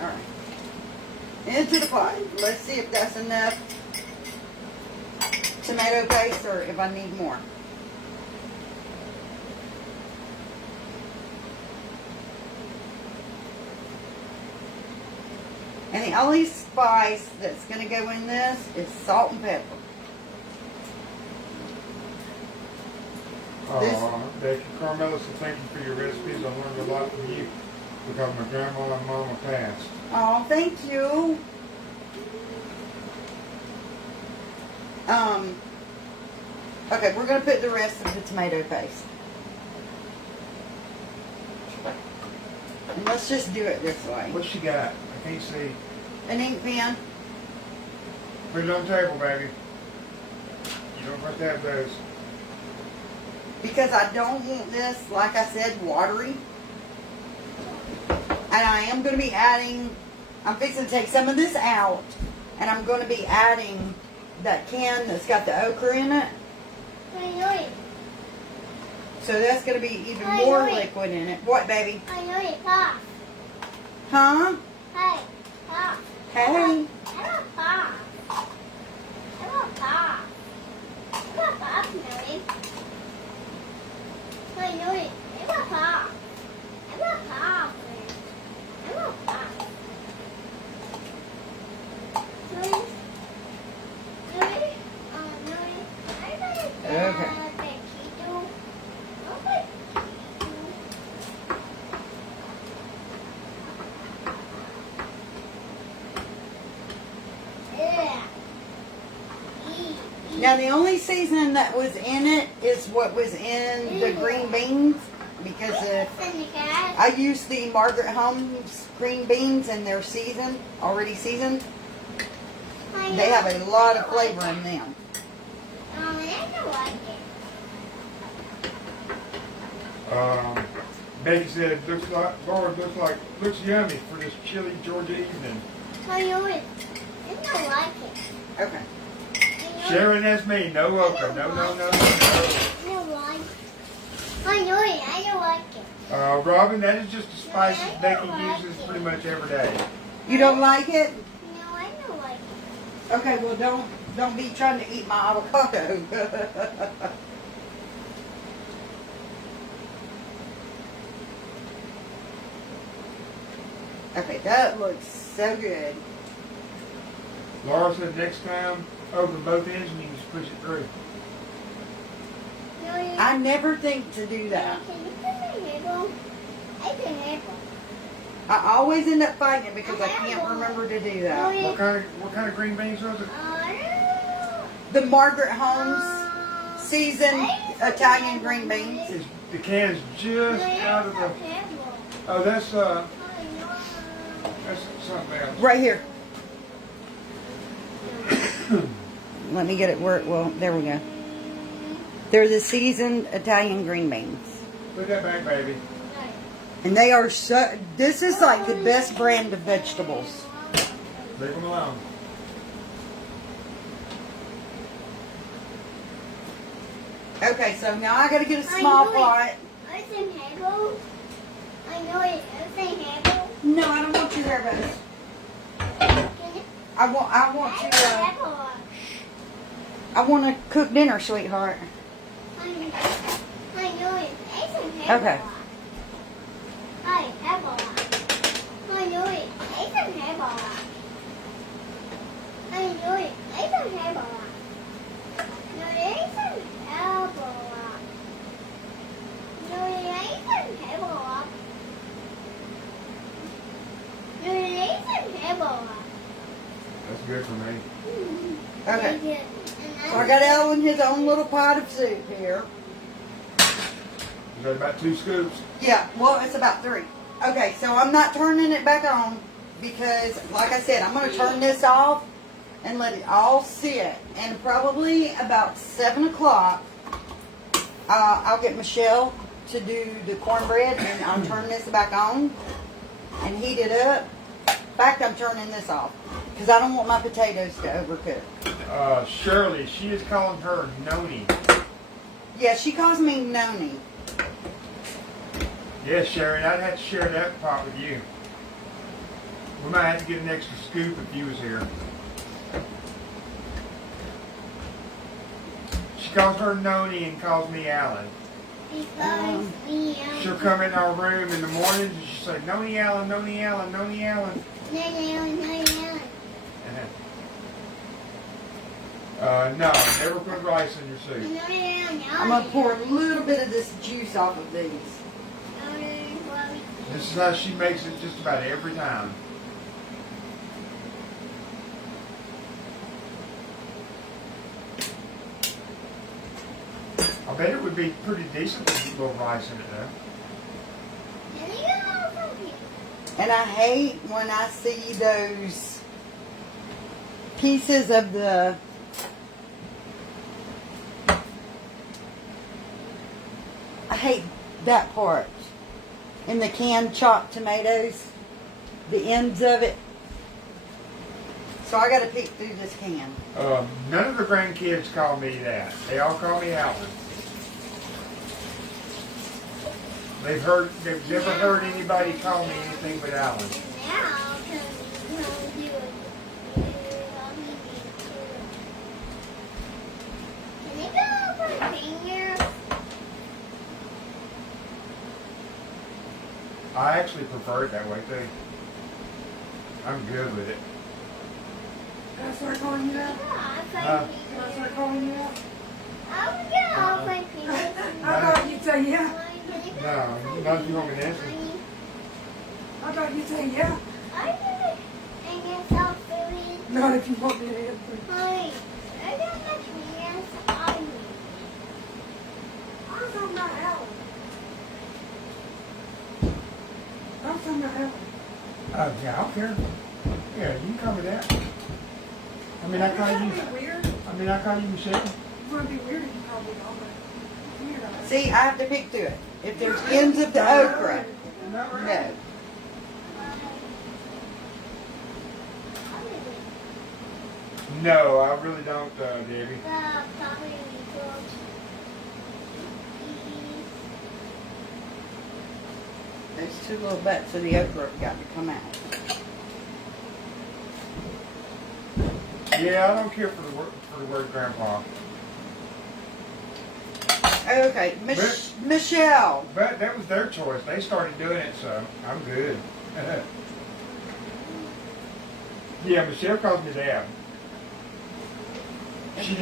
All right. Into the pot. Let's see if that's enough tomato paste or if I need more. And the only spice that's going to go in this is salt and pepper. Oh, Becky, Carmela said thank you for your recipes. I learned a lot from you because my grandma and mama passed. Oh, thank you. Okay, we're going to put the rest of the tomato paste. And let's just do it this way. What she got? I can't see. An ink pen. Put it on the table, baby. You don't have to have those. Because I don't want this, like I said, watery. And I am going to be adding, I'm fixing to take some of this out, and I'm going to be adding that can that's got the okra in it. I know it. So that's going to be even I more know it. liquid in it. What, baby? I know it. Pop. Huh? Hey. Pop. Hey. I want pop. I want pop. I want pop, Nelly. I know it. I want pop. I want pop. I want pop. Nelly. Nelly. Nelly. I want Okay. vegtable. Okay. Yeah. Now the only seasoning that was in it is what was in the green beans, because I used the Margaret Holmes green beans and they're seasoned, already seasoned. They have a lot of flavor in them. I don't like it. Becky said it looks like, Lord, looks yummy for this chilly Georgia evening. I know it. I don't like it. Okay. Sharon, that's me. No okra. No. I don't like it. I know it. I don't like it. Robin, that is just a spice that I Becky don't like uses it. pretty much every day. You don't like it? No, I don't like it. Okay, well don't be trying to eat my avocado. Okay, that looks so good. Laura said next time, open both ends and you can just push it through. No, you I never think to do that. Can you put my nipple? I can nipple. I always end up fighting it because I can't remember to do that. What kind of green beans was it? The Margaret Holmes seasoned Italian green beans. The can's just out of the. Oh, that's something else. Right here. Let me get it where it will. There we go. They're the seasoned Italian green beans. Put that back, baby. And they are so, this is like the best brand of vegetables. Leave them alone. Okay, so now I gotta get a small pot. I think Hagel. I know it. I think Hagel. No, I don't want you there, buddy. Can you? I want to cook dinner, sweetheart. I know it. I think Hagel. Okay. Hi, Hagel. I know it. I think Hagel. I know it. I think Hagel. No, it isn't Hagel. No, it isn't Hagel. No, it isn't Hagel. That's good for me. Okay. So I got Ellen his own little pot of soup here. Is that about 2 scoops? Yeah, well, it's about 3. Okay, so I'm not turning it back on because, like I said, I'm going to turn this off and let it all sit. And probably about 7 o'clock, I'll get Michelle to do the cornbread and I'll turn this back on and heat it up. In fact, I'm turning this off because I don't want my potatoes to overcook. Shirley, she is calling her Noni. Yeah, she calls me Noni. Yes, Sharon, I'd have to share that pot with you. We might have to get an extra scoop if you was here. She calls her Noni and calls me Alan. She'll come in our room in the mornings and she'll say, Noni Alan, Noni Alan, Noni Alan. No, never put rice in your soup. I'm going to pour a little bit of this juice off of these. This is how she makes it just about every time. I bet it would be pretty decent with a little rice in it though. And I hate when I see those pieces of the I hate that part in the canned chopped tomatoes. the ends of it. So I got to pick through this can. None of the grandkids call me that. They all call me Alan. They've never heard anybody call me anything but Alan. Now, can you go for a finger? I actually prefer it that way too. I'm good with it. Can I start calling you that? Yeah, Can I start calling you that? I'm gonna off my fingers. I thought you'd say yeah. No, not if you want me to answer. I thought you'd say yeah. And yourself doing. Not if you want me to answer. Hi. I got my fingers on me. I'm talking about Alan. I'm talking about Alan. Yeah, I don't care. Yeah, you can call me that. I mean, I call you. That'd be weird. I mean, I call you Michelle. It's gonna be weird if you call me Mama. It's weird. See, I have to pick through it. If there's ends of the okra, no. No, I really don't, Debbie. There's two little butts of the okra have got to come out. Yeah, I don't care for the word grandpa. Okay, Michelle. But that was their choice. They started doing it, so I'm good. Yeah, Michelle calls me Dad. She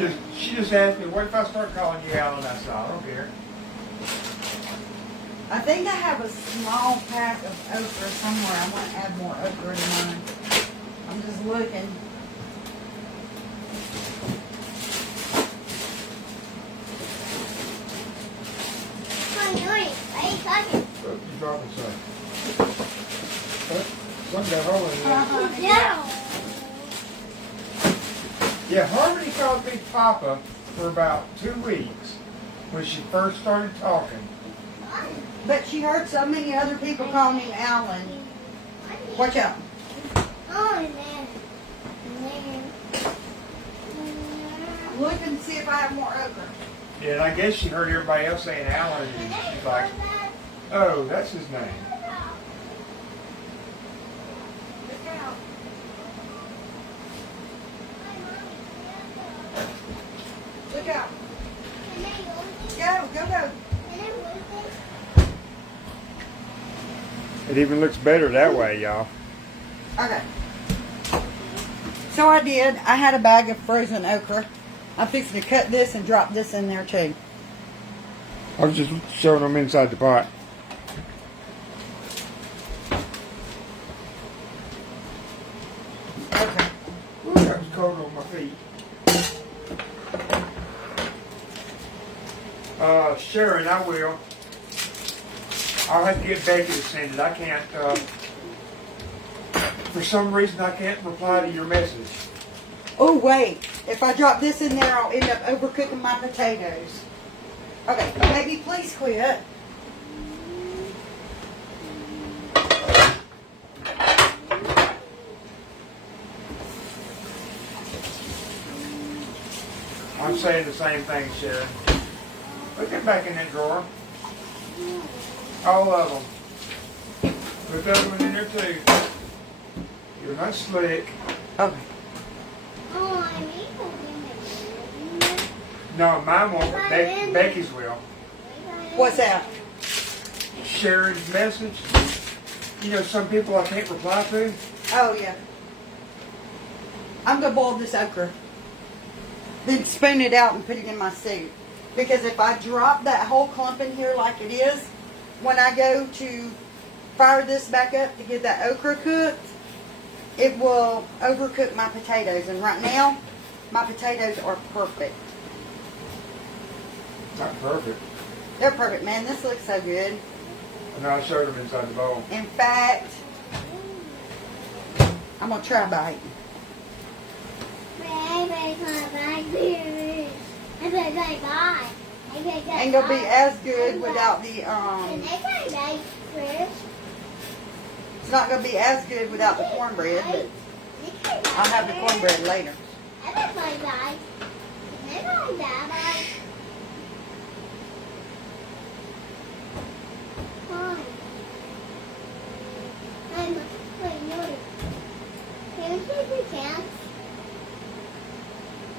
just asked me, what if I start calling you Alan? I said, I don't care. I think I have a small pack of okra somewhere. I want to add more okra to mine. I'm just looking. You dropping something. Something got a hole in there. Yeah. Yeah, Harmony called me Papa for about 2 weeks when she first started talking. But she heard so many other people call me Alan. Watch out. Oh, man. Look and see if I have more okra. Yeah, and I guess she heard everybody else saying Alan, and she's like, oh, that's his name. Look out. Go. It even looks better that way, y'all. Okay. So I did. I had a bag of frozen okra. I'm fixing to cut this and drop this in there too. I was just showing them inside the pot. Okay. Ooh, that was cold on my feet. Sharon, I will. I'll have to get Becky to send it. I can't, for some reason I can't reply to your message. Oh, wait. If I drop this in there, I'll end up overcooking my potatoes. Okay, baby, please quit. I'm saying the same thing, Sharon. Put them back in that drawer. All of them. Put the other one in there too. You're not slick. Okay. Oh, I need something. No, mine won't, but Becky's will. What's that? Sharon's message. You know, some people I can't reply to. Oh, yeah. I'm going to boil this okra. Then spoon it out and put it in my soup. Because if I drop that whole clump in here like it is, when I go to fire this back up to get that okra cooked, it will overcook my potatoes. And right now, my potatoes are perfect. Not perfect. They're perfect, man. This looks so good. No, I showed them inside the bowl. In fact, I'm going to try a bite. Ain't going to be as good without the, It's not going to be as good without the cornbread, but I'll have the cornbread later.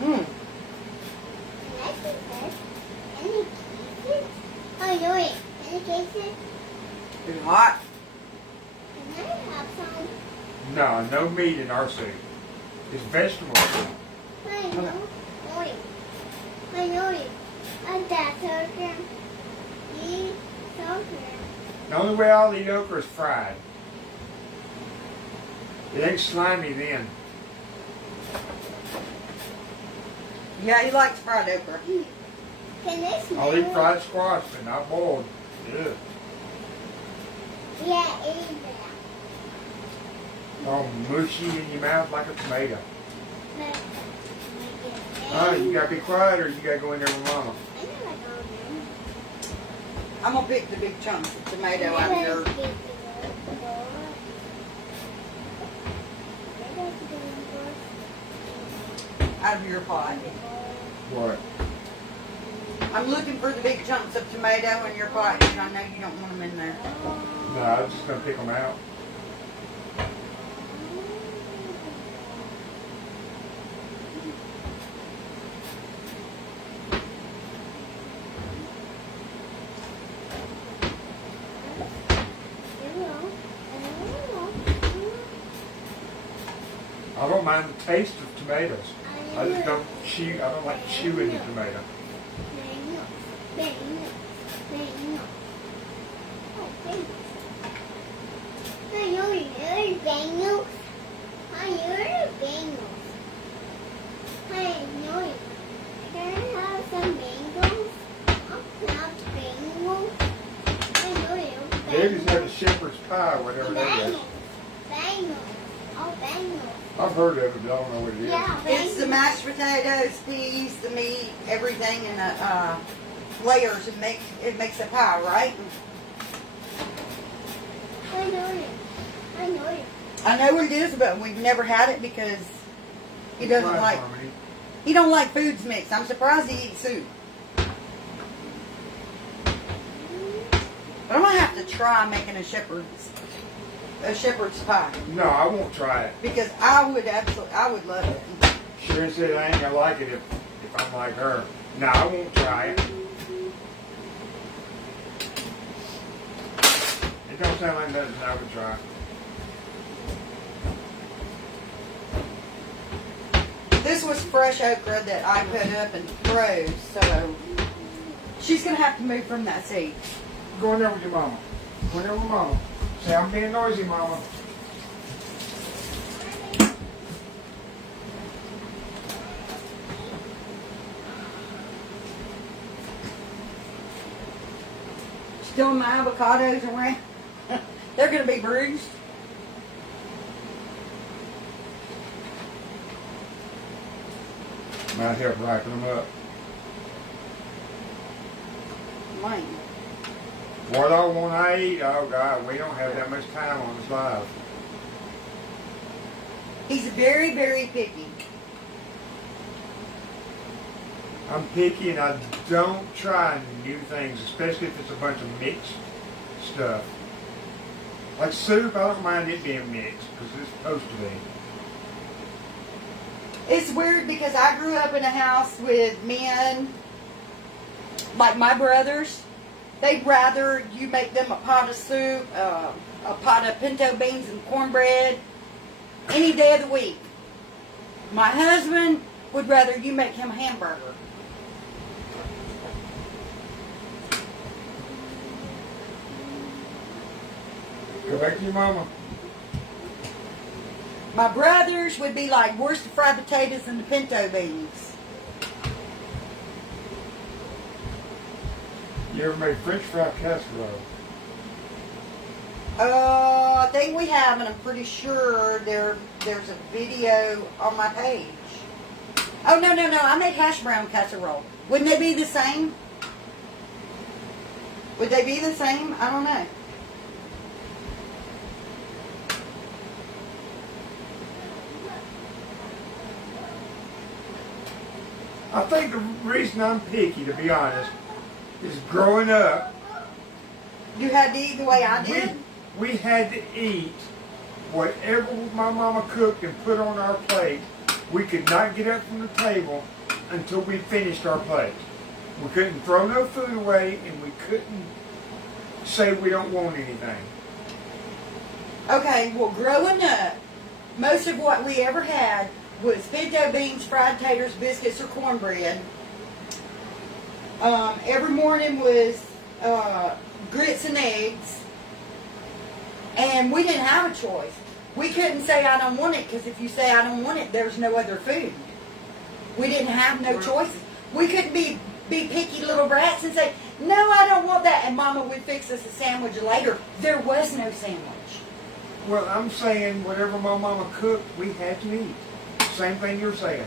Mmm. I know it. Any cases? It's hot. Can I have some? No, no meat in our soup. It's vegetable soup. I know. Oi. I know it. And that's okay. Eat okay. The only way I'll eat okra is fried. It ain't slimy then. Yeah, he likes fried okra. Can they smell I'll eat it? fried squash, but not boiled. Ugh. Yeah, eat that. All mushy in your mouth like a tomato. But, Oh, you gotta be quiet or you gotta go in there with mama. I never go there. I'm going to pick the big chunks of tomato out of your... Out of your pot. What? I'm looking for the big chunks of tomato in your pot because I know you don't want them in there. No, I was just gonna pick them out. I don't mind the taste of tomatoes. I just don't chew. I don't like chewing the tomato. Babies have a shepherd's pie, whatever that is. I've heard of it, but I don't know what it is. Yeah, It's the mashed potatoes, peas, the meat, everything in layers. It makes a pie, right? I know it. I know it. I know what it is, but we've never had it because he doesn't Right, like Harmony. he don't like foods mixed. I'm surprised he eats soup. But I'm gonna have to try making a shepherd's pie No, I won't try it. because I would love it. Sharon said I ain't gonna like it if I'm like her. No, I won't try it. It don't sound like nothing I would try. This was fresh okra that I put up and froze, so she's gonna have to move from that seat. Go in there with your mama. Go in there with mama. Say, I'm being noisy, mama. Still my avocados around. They're gonna be bruised. Might help ripen them up. Mine. What all want I eat? Oh, God, we don't have that much time on this live. He's very, very picky. I'm picky and I don't try new things, especially if it's a bunch of mixed stuff. Like soup, I don't mind it being mixed because it's supposed to be. It's weird because I grew up in a house with men, like my brothers. They'd rather you make them a pot of soup, a pot of pinto beans and cornbread any day of the week. My husband would rather you make him a hamburger. Go back to your mama. My brothers would be like, where's the fried potatoes and the pinto beans? You ever made French fry casserole? I think we have, and I'm pretty sure there's a video on my page. Oh, no, I made hash brown casserole. Wouldn't they be the same? Would they be the same? I don't know. I think the reason I'm picky, to be honest, is growing up, You had to eat the way I did? we had to eat whatever my mama cooked and put on our plate. We could not get up from the table until we finished our plate. We couldn't throw no food away, and we couldn't say we don't want anything. Okay, well, growing up, most of what we ever had was pinto beans, fried taters, biscuits, or cornbread. Every morning was grits and eggs. And we didn't have a choice. We couldn't say I don't want it, because if you say I don't want it, there's no other food. We didn't have no choices. We couldn't be picky little brats and say, no, I don't want that, and Mama would fix us a sandwich later. There was no sandwich. Well, I'm saying whatever my mama cooked, we had to eat. Same thing you're saying.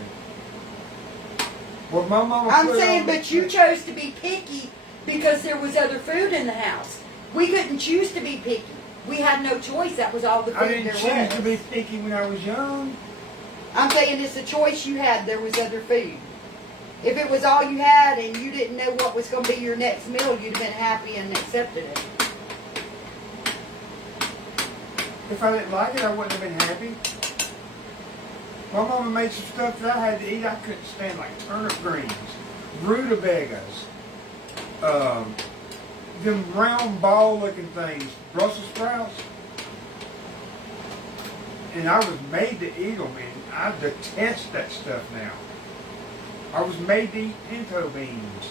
What my mama I'm put saying, on but the you plate- chose to be picky because there was other food in the house. We couldn't choose to be picky. We had no choice. That was all the food I didn't there choose was. to be picky when I was young. I'm saying it's a choice you had. There was other food. If it was all you had and you didn't know what was going to be your next meal, you'd have been happy and accepted it. If I didn't like it, I wouldn't have been happy. My mama made some stuff that I had to eat I couldn't stand, like turnip greens, rutabagas, them round ball-looking things, Brussels sprouts. And I was made to eat them, and I detest that stuff now. I was made to eat pinto beans.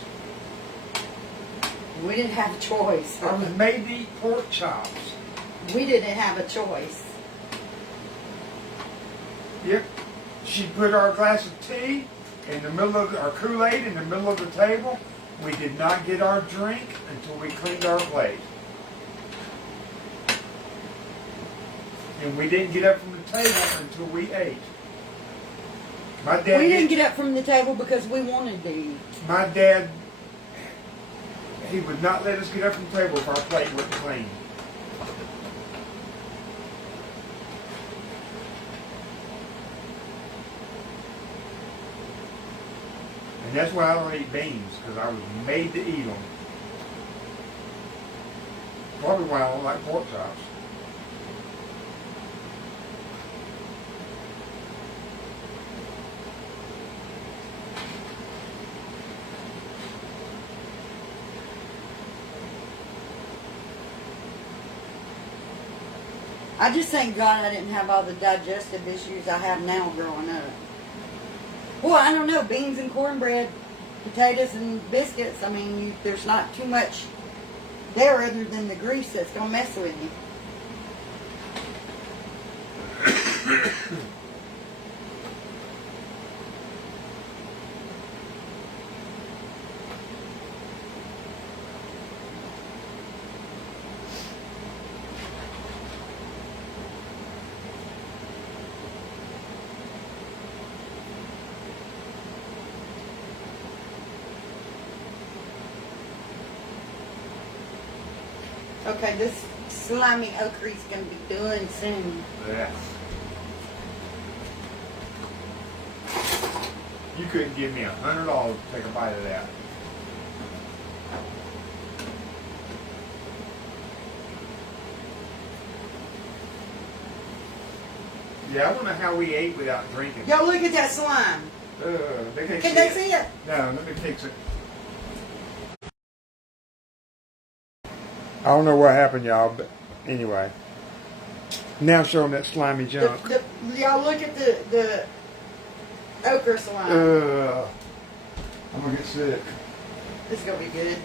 We didn't have a choice. I was made to eat pork chops. We didn't have a choice. Yep. She'd put our glass of tea in the middle of our Kool-Aid in the middle of the table. We did not get our drink until we cleaned our plate. And we didn't get up from the table until we ate. My dad We didn't get up from the table because we wanted to eat. My dad, he would not let us get up from the table if our plate wasn't clean. And that's why I don't eat beans, because I was made to eat them. Probably why I don't like pork chops. I just thank God I didn't have all the digestive issues I have now growing up. Well, I don't know, beans and cornbread, potatoes and biscuits, I mean, there's not too much there other than the grease that's going to mess with you. Okay, this slimy okra-'s going to be done soon. Yeah. You couldn't give me $100 to take a bite of that. Yeah, I don't know how we ate without drinking. Y'all look at that slime. Can they see it? No, let me fix it. I don't know what happened, y'all, but anyway. Now showing that slimy junk. Y'all look at the okra slime. I'm gonna get sick. This is going to be good.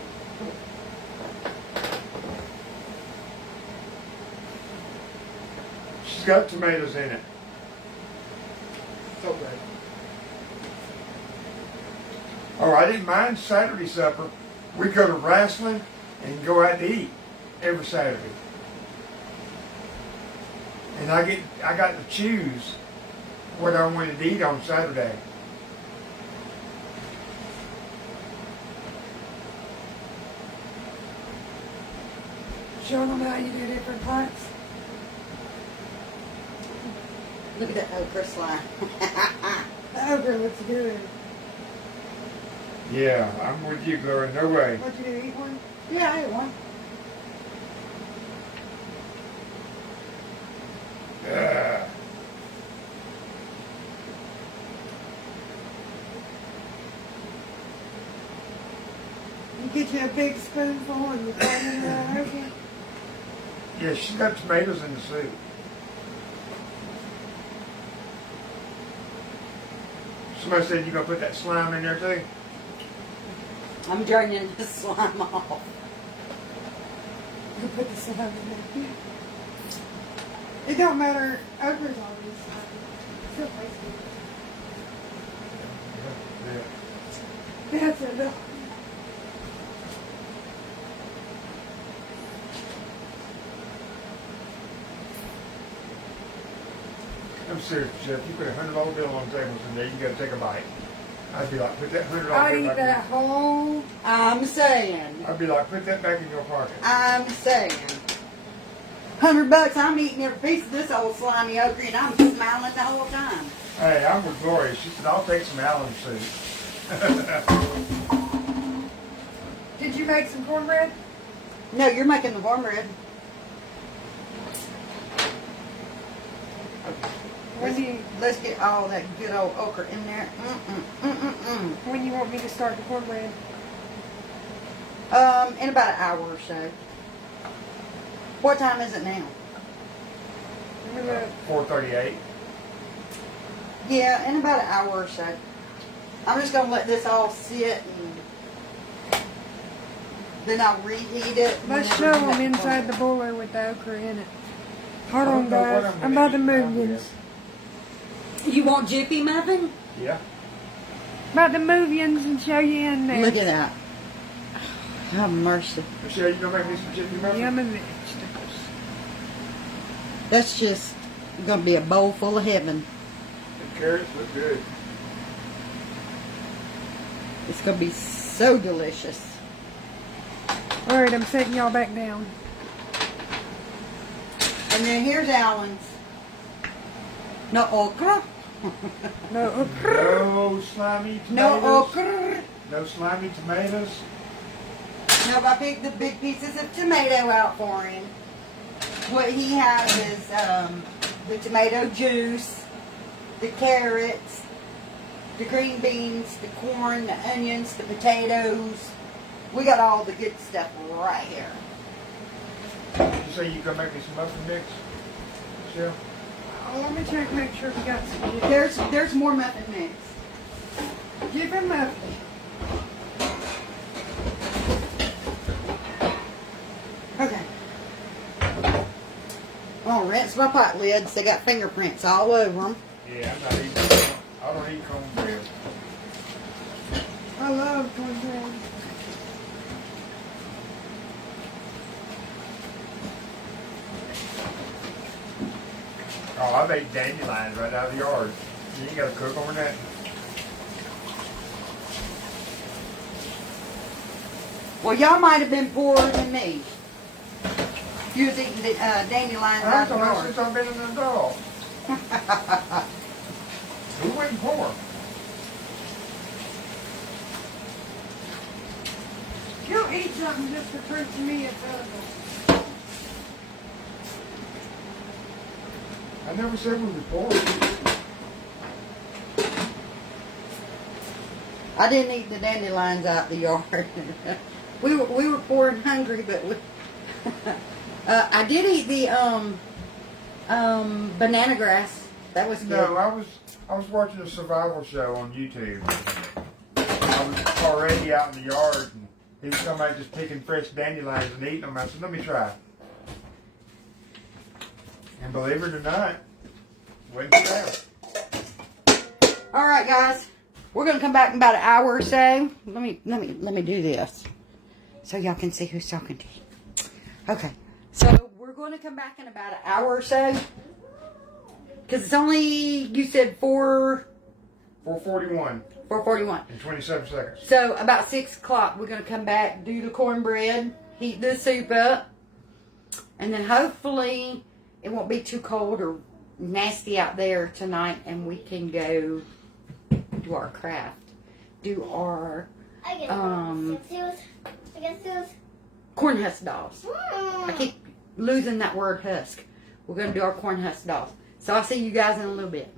She's got tomatoes in it. So good. Oh, I didn't mind Saturday supper. We'd go to wrestling and go out to eat every Saturday. And I got to choose what I wanted to eat on Saturday. Show them how you do different parts. Look at that okra slime. The okra looks good. Yeah, I'm with you, Gloria. No way. What you do, eat one? Yeah, I ate one. Yeah. You get you a big spoonful and you throw it in there. Okay. Yeah, she's got tomatoes in the soup. Somebody said you gonna put that slime in there too? I'm draining the slime off. You put the slime in there. It don't matter. Okra's always slimy. Still tasty. Yeah. That's it. Though. I'm serious, Jeff. You put $100 bill on the table today, you gotta take a bite. I'd be like, put that $100 I'd bill eat back that whole. I'm saying. I'd be like, put that back in your pocket. I'm saying. $100, I'm eating every piece of this old slimy okra and I'm smiling the whole time. Hey, I'm with Gloria. She said, I'll take some Allen soup. Did you make some cornbread? No, you're making the cornbread. When do you, Let's get all that good old okra in there. when you want me to start the cornbread? In about an hour or so. What time is it now? I'm gonna, 4:38. Yeah, in about an hour or so. I'm just gonna let this all sit and then I'll reheat it. let's whenever show we them make the inside the cornbread. bouler with the okra in it. Hold I on, don't know what guys. I'm I'm gonna about to eat move now, yins. You want jiffy muffin? Yeah. About to move yins and show you in there. Look at that. Have mercy. Michelle, you gonna make me some chicken muffins? Yummy vegetables. That's just gonna be a bowl full of heaven. The carrots look good. It's gonna be so delicious. Alright, I'm setting y'all back down. And then here's Alan's. No okra. No okra. No slimy tomatoes. No okra. No slimy tomatoes. No, I picked the big pieces of tomato out for him. What he has is the tomato juice, the carrots, the green beans, the corn, the onions, the potatoes. We got all the good stuff right here. Did you say you gonna make me some muffin mix, Michelle? Oh, let me check, make sure we got some. There's more muffin mix. Give him muffin. Okay. I'm gonna rinse my pot lids. They got fingerprints all over them. Yeah, I'm not eating. I don't eat cornbread. I love cornbread. Oh, I've ate dandelions right out of the yard. You ain't gotta cook over that. Well, y'all might have been poorer than me. You was eating the dandelions out That's the the last yard. since I've been in the dog. We went poor. You'll eat something just to prove to me it's edible. I never said we were poor. I didn't eat the dandelions out the yard. we were poor and hungry, but we, I did eat the banana grass. That was good. No, I was watching a survival show on YouTube. I was already out in the yard, and he was somebody just picking fresh dandelions and eating them. I said, "Let me try." And believe it or not, wasn't too bad. All right, guys, we're gonna come back in about an hour or so. Let me do this so y'all can see who's talking to you. Okay, so we're going to come back in about an hour or so because it's only, you said 4:41 4:41. in 27 seconds. So about 6 o'clock, we're gonna come back, do the cornbread, heat the soup up, and then hopefully it won't be too cold or nasty out there tonight, and we can go do our craft, do our I get I guess those. corn husk dolls. Mm. I keep losing that word husk. We're going to do our corn husk dolls. So I'll see you guys in a little bit.